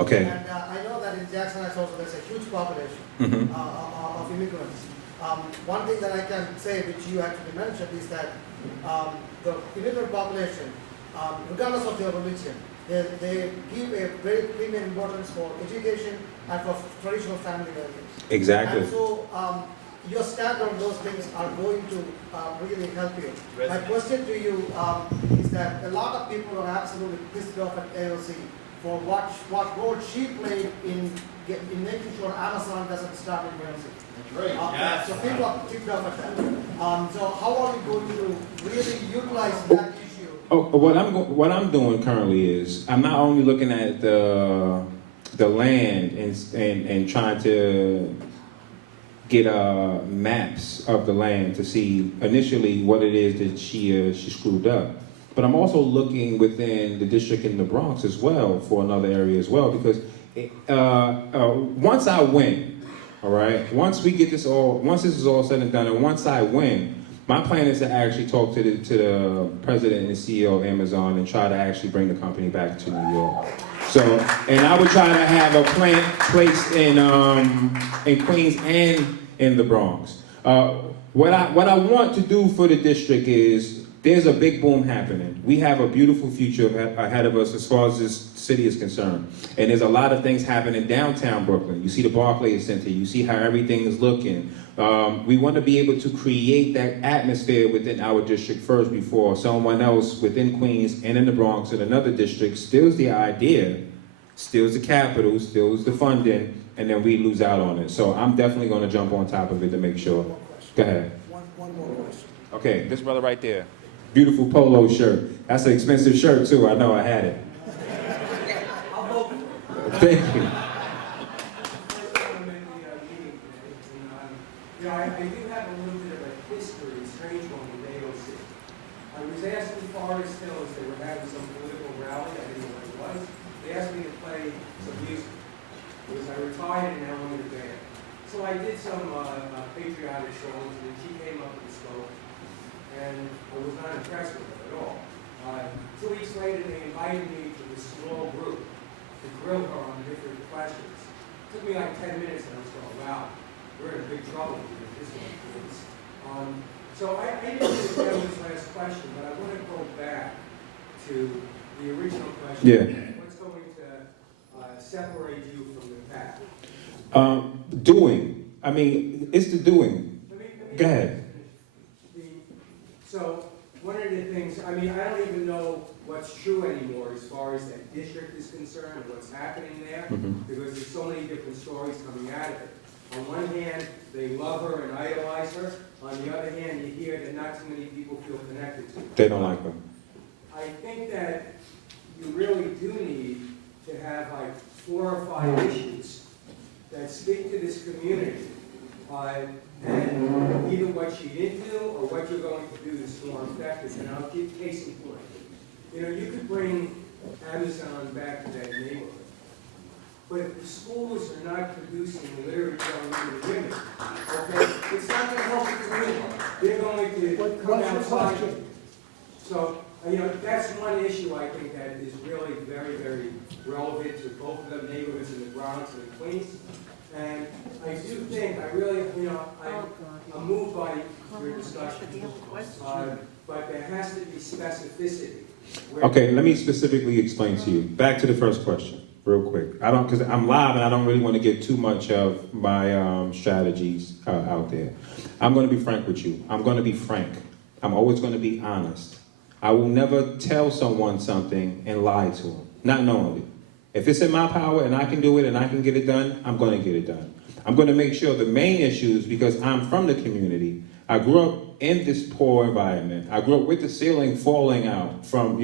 Okay. And I know that in Jackson Heights also there's a huge population of immigrants. One thing that I can say, which you actually mentioned, is that the immigrant population, regardless of their religion, they give a very premium importance for education and for traditional family values. Exactly. And so your stand on those things are going to really help you. My question to you is that a lot of people are absolutely pissed off at AOC for what role she played in making sure Amazon doesn't start in Ramsey. Yes. So people are ticked off at that. So how are you going to really utilize that issue? What I'm doing currently is I'm not only looking at the land and trying to get maps of the land to see initially what it is that she screwed up. But I'm also looking within the district in the Bronx as well for another area as well, because once I win, all right, once this is all said and done, and once I win, my plan is to actually talk to the president and CEO of Amazon and try to actually bring the company back to New York. So, and I would try to have a plant placed in Queens and in the Bronx. What I want to do for the district is, there's a big boom happening. We have a beautiful future ahead of us as far as this city is concerned. And there's a lot of things happening downtown Brooklyn. You see the Barclays Center, you see how everything is looking. We want to be able to create that atmosphere within our district first before someone else within Queens and in the Bronx and another district steals the idea, steals the capital, steals the funding, and then we lose out on it. So I'm definitely going to jump on top of it to make sure. Go ahead. One more question. Okay, this brother right there. Beautiful polo shirt. That's an expensive shirt too. I know, I had it. Thank you. I do have a little bit of a history, a strange one with AOC. I was asked in Forest Hills, they were having some political rally, I didn't know what it was. They asked me to play some music, because I retired and now I'm in a band. So I did some patriotic songs, and then she came up and spoke, and I was not impressed with her at all. 2 weeks later, they invited me to this small group to grill her on different questions. It took me like 10 minutes, and I was going, wow, we're in big trouble here if this one is. So I didn't really get this last question, but I want to go back to the original question. Yeah. What's going to separate you from the pack? Doing. I mean, it's the doing. Go ahead. So one of the things, I mean, I don't even know what's true anymore as far as that district is concerned and what's happening there, because there's so many different stories coming out of it. On one hand, they love her and idolize her. On the other hand, you hear that not too many people feel connected to her. They don't like them. I think that you really do need to have like 4 or 5 issues that speak to this community, and either what she didn't do or what you're going to do that's more effective. And I'll give case in point. You know, you could bring Amazon back to that neighborhood. But if the schools are not producing literate young men and women, okay, it's not going to help the community. They're going to come outside. So, you know, that's one issue I think that is really very, very relevant to both of the neighborhoods in the Bronx and the Queens. And I do think, I really, you know, I'm moved by your discussion, but there has to be specificity. Okay, let me specifically explain to you. Back to the first question. real quick. Because I'm live and I don't really want to get too much of my strategies out there. I'm going to be frank with you. I'm going to be frank. I'm always going to be honest. I will never tell someone something and lie to them, not knowingly. If it's in my power and I can do it and I can get it done, I'm going to get it done. I'm going to make sure the main issues, because I'm from the community. I grew up in this poor environment. I grew up with the ceiling falling out from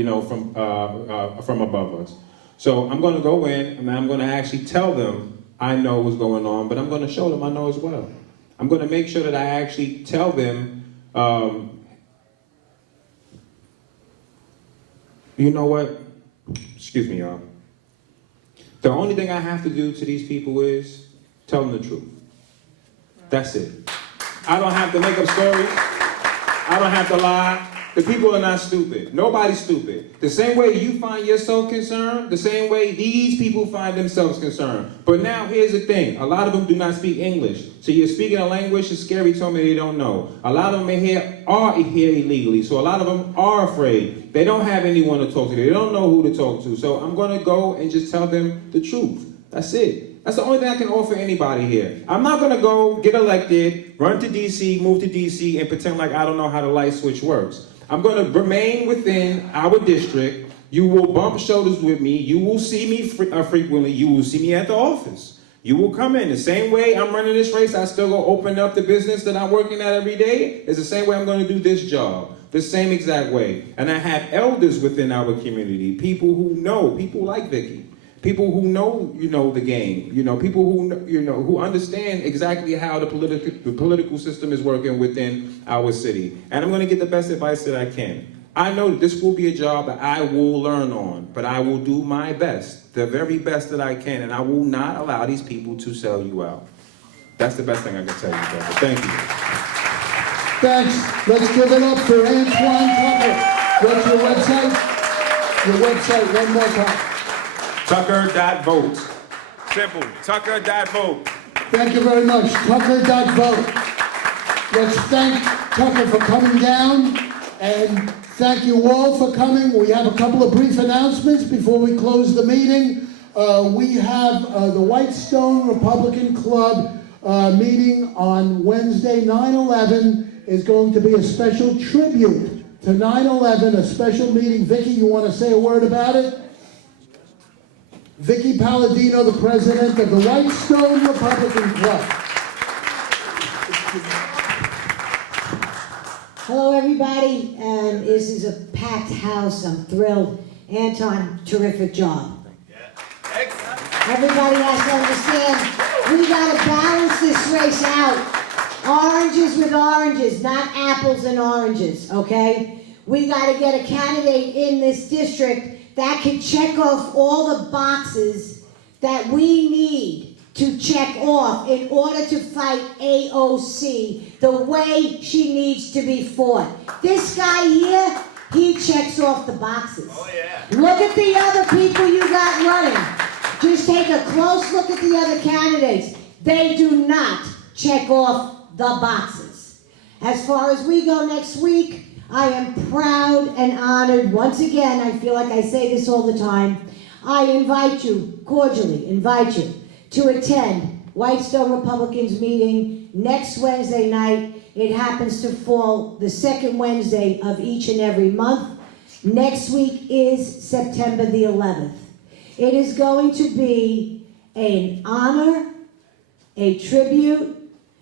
above us. So I'm going to go in and I'm going to actually tell them I know what's going on, but I'm going to show them I know as well. I'm going to make sure that I actually tell them, you know what? Excuse me, y'all. The only thing I have to do to these people is tell them the truth. That's it. I don't have to make up stories. I don't have to lie. The people are not stupid. Nobody's stupid. The same way you find yourself concerned, the same way these people find themselves concerned. But now here's the thing. A lot of them do not speak English. So you're speaking a language that Scary told me they don't know. A lot of them are here illegally. So a lot of them are afraid. They don't have anyone to talk to. They don't know who to talk to. So I'm going to go and just tell them the truth. That's it. That's the only thing I can offer anybody here. I'm not going to go get elected, run to D.C., move to D.C., and pretend like I don't know how the light switch works. I'm going to remain within our district. You will bump shoulders with me. You will see me frequently. You will see me at the office. You will come in. The same way I'm running this race, I still go open up the business that I'm working at every day. It's the same way I'm going to do this job. The same exact way. And I have elders within our community, people who know, people like Vicky. People who know, the game, people who understand exactly how the political system is working within our city. And I'm going to get the best advice that I can. I know that this will be a job that I will learn on, but I will do my best, the very best that I can, and I will not allow these people to sell you out. That's the best thing I can tell you, brother. Thank you. Thanks. Let's give it up for Antoine Tucker. What's your website? Your website, one more time. Tucker.vote. Simple. Tucker.vote. Thank you very much. Tucker.vote. Let's thank Tucker for coming down, and thank you all for coming. We have a couple of brief announcements before we close the meeting. We have the Whitestone Republican Club meeting on Wednesday, 9/11, is going to be a special tribute to 9/11, a special meeting. Vicky, you want to say a word about it? Vicky Palladino, the president of the Whitestone Republican Club. Hello, everybody. This is a packed house. I'm thrilled. Anton, terrific job. Everybody has to understand, we got to balance this race out. Oranges with oranges, not apples and oranges, okay? We got to get a candidate in this district that can check off all the boxes that we need to check off in order to fight AOC the way she needs to be fought. This guy here, he checks off the boxes. Oh, yeah. Look at the other people you got running. Just take a close look at the other candidates. They do not check off the boxes. As far as we go next week, I am proud and honored. Once again, I feel like I say this all the time. I invite you, cordially invite you, to attend Whitestone Republicans meeting next Wednesday night. It happens to fall the second Wednesday of each and every month. Next week is September the 11th. It is going to be an honor, a tribute,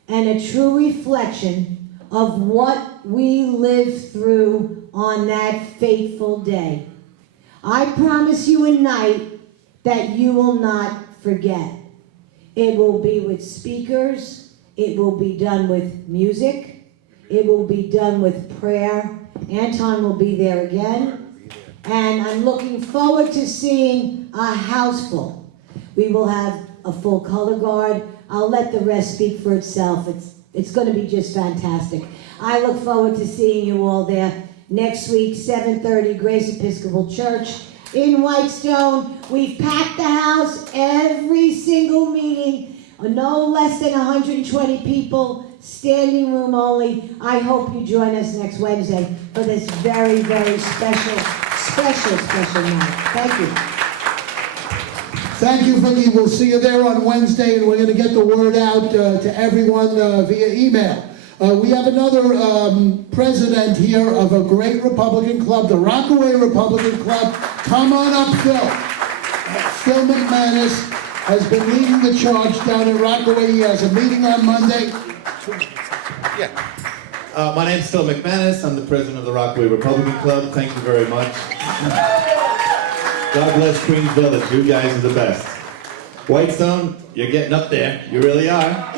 and a true reflection of what we lived through on that fateful day. I promise you a night that you will not forget. It will be with speakers, it will be done with music, it will be done with prayer. Anton will be there again, and I'm looking forward to seeing a house full. We will have a full color guard. I'll let the rest speak for itself. It's going to be just fantastic. I look forward to seeing you all there next week, 7:30, Grace Episcopal Church in Whitestone. We've packed the house every single meeting, no less than 120 people, standing room only. I hope you join us next Wednesday for this very, very special night. Thank you. Thank you, Vicki. We'll see you there on Wednesday, and we're going to get the word out to everyone via email. We have another president here of a great Republican club, the Rockaway Republican Club. Come on up, Phil. Phil McManus has been leading the charge down in Rockaway. He has a meeting on Monday. My name's Phil McManus. I'm the president of the Rockaway Republican Club. Thank you very much. God bless Queens Village. You guys are the best. Whitestone, you're getting up there. You really are.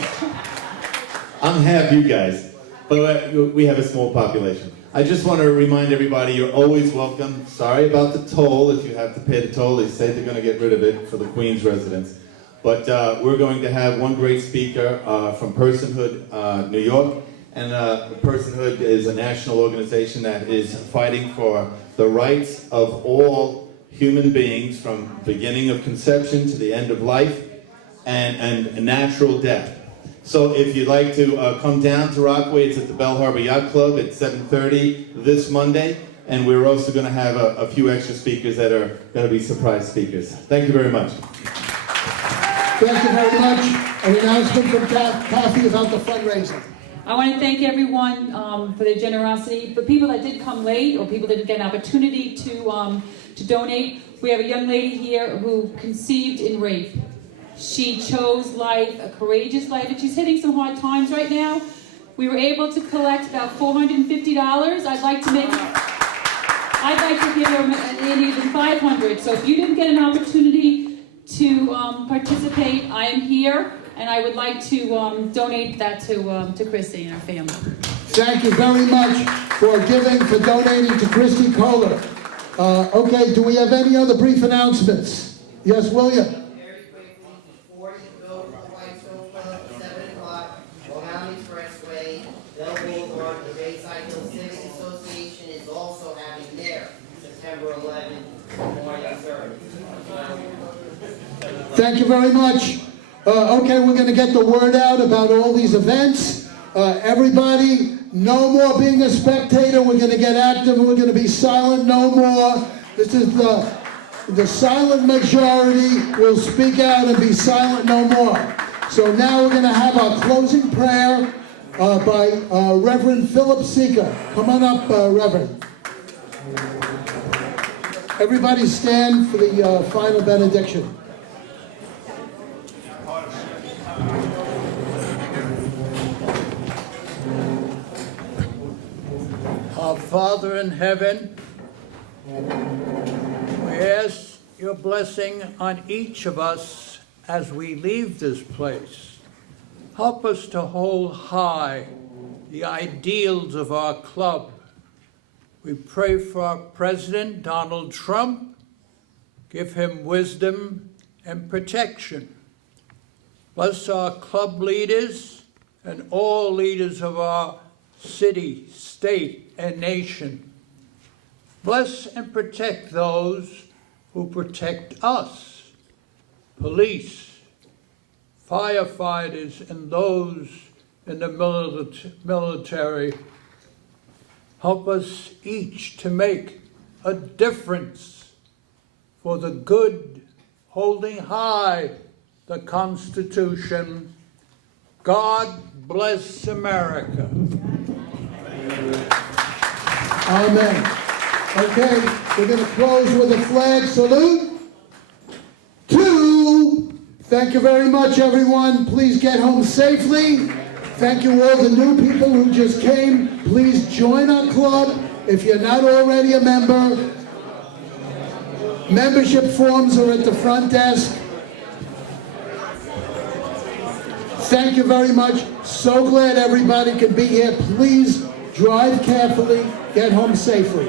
I'm half you guys, but we have a small population. I just want to remind everybody you're always welcome. Sorry about the toll. If you have to pay the toll, they say they're going to get rid of it for the Queens residents. But we're going to have one great speaker from Personhood, New York. And Personhood is a national organization that is fighting for the rights of all human beings from beginning of conception to the end of life and natural death. So if you'd like to come down to Rockaway, it's at the Bell Harbor Yacht Club at 7:30 this Monday. And we're also going to have a few extra speakers that are going to be surprise speakers. Thank you very much. Thank you very much. An announcement from Kathy about the fundraising. I want to thank everyone for their generosity. For people that did come late or people that didn't get an opportunity to donate, we have a young lady here who conceived in rape. She chose life, a courageous life, and she's hitting some hard times right now. We were able to collect about $450. I'd like to give her an even $500. So if you didn't get an opportunity to participate, I am here. And I would like to donate that to Kristi and her family. Thank you very much for donating to Kristi Kollar. Okay, do we have any other brief announcements? Yes, William? Very quickly, 40 go to the Whitestone Club, 7 o'clock, Long Island Expressway, Bell Boulevard, the Bayside Hill Civic Association is also having their September 11th morning service. Thank you very much. Okay, we're going to get the word out about all these events. Everybody, no more being a spectator. We're going to get active. We're going to be silent no more. This is the silent majority will speak out and be silent no more. So now we're going to have our closing prayer by Reverend Philip Seeker. Come on up, Reverend. Everybody stand for the final benediction. Our Father in heaven, we ask your blessing on each of us as we leave this place. Help us to hold high the ideals of our club. We pray for our President, Donald Trump. Give him wisdom and protection. Bless our club leaders and all leaders of our city, state, and nation. Bless and protect those who protect us, police, firefighters, and those in the military. Help us each to make a difference for the good, holding high the Constitution. God bless America. Amen. Okay, we're going to close with a flag salute. 2. Thank you very much, everyone. Please get home safely. Thank you all the new people who just came. Please join our club if you're not already a member. Membership forms are at the front desk. Thank you very much. So glad everybody could be here. Please drive carefully, get home safely.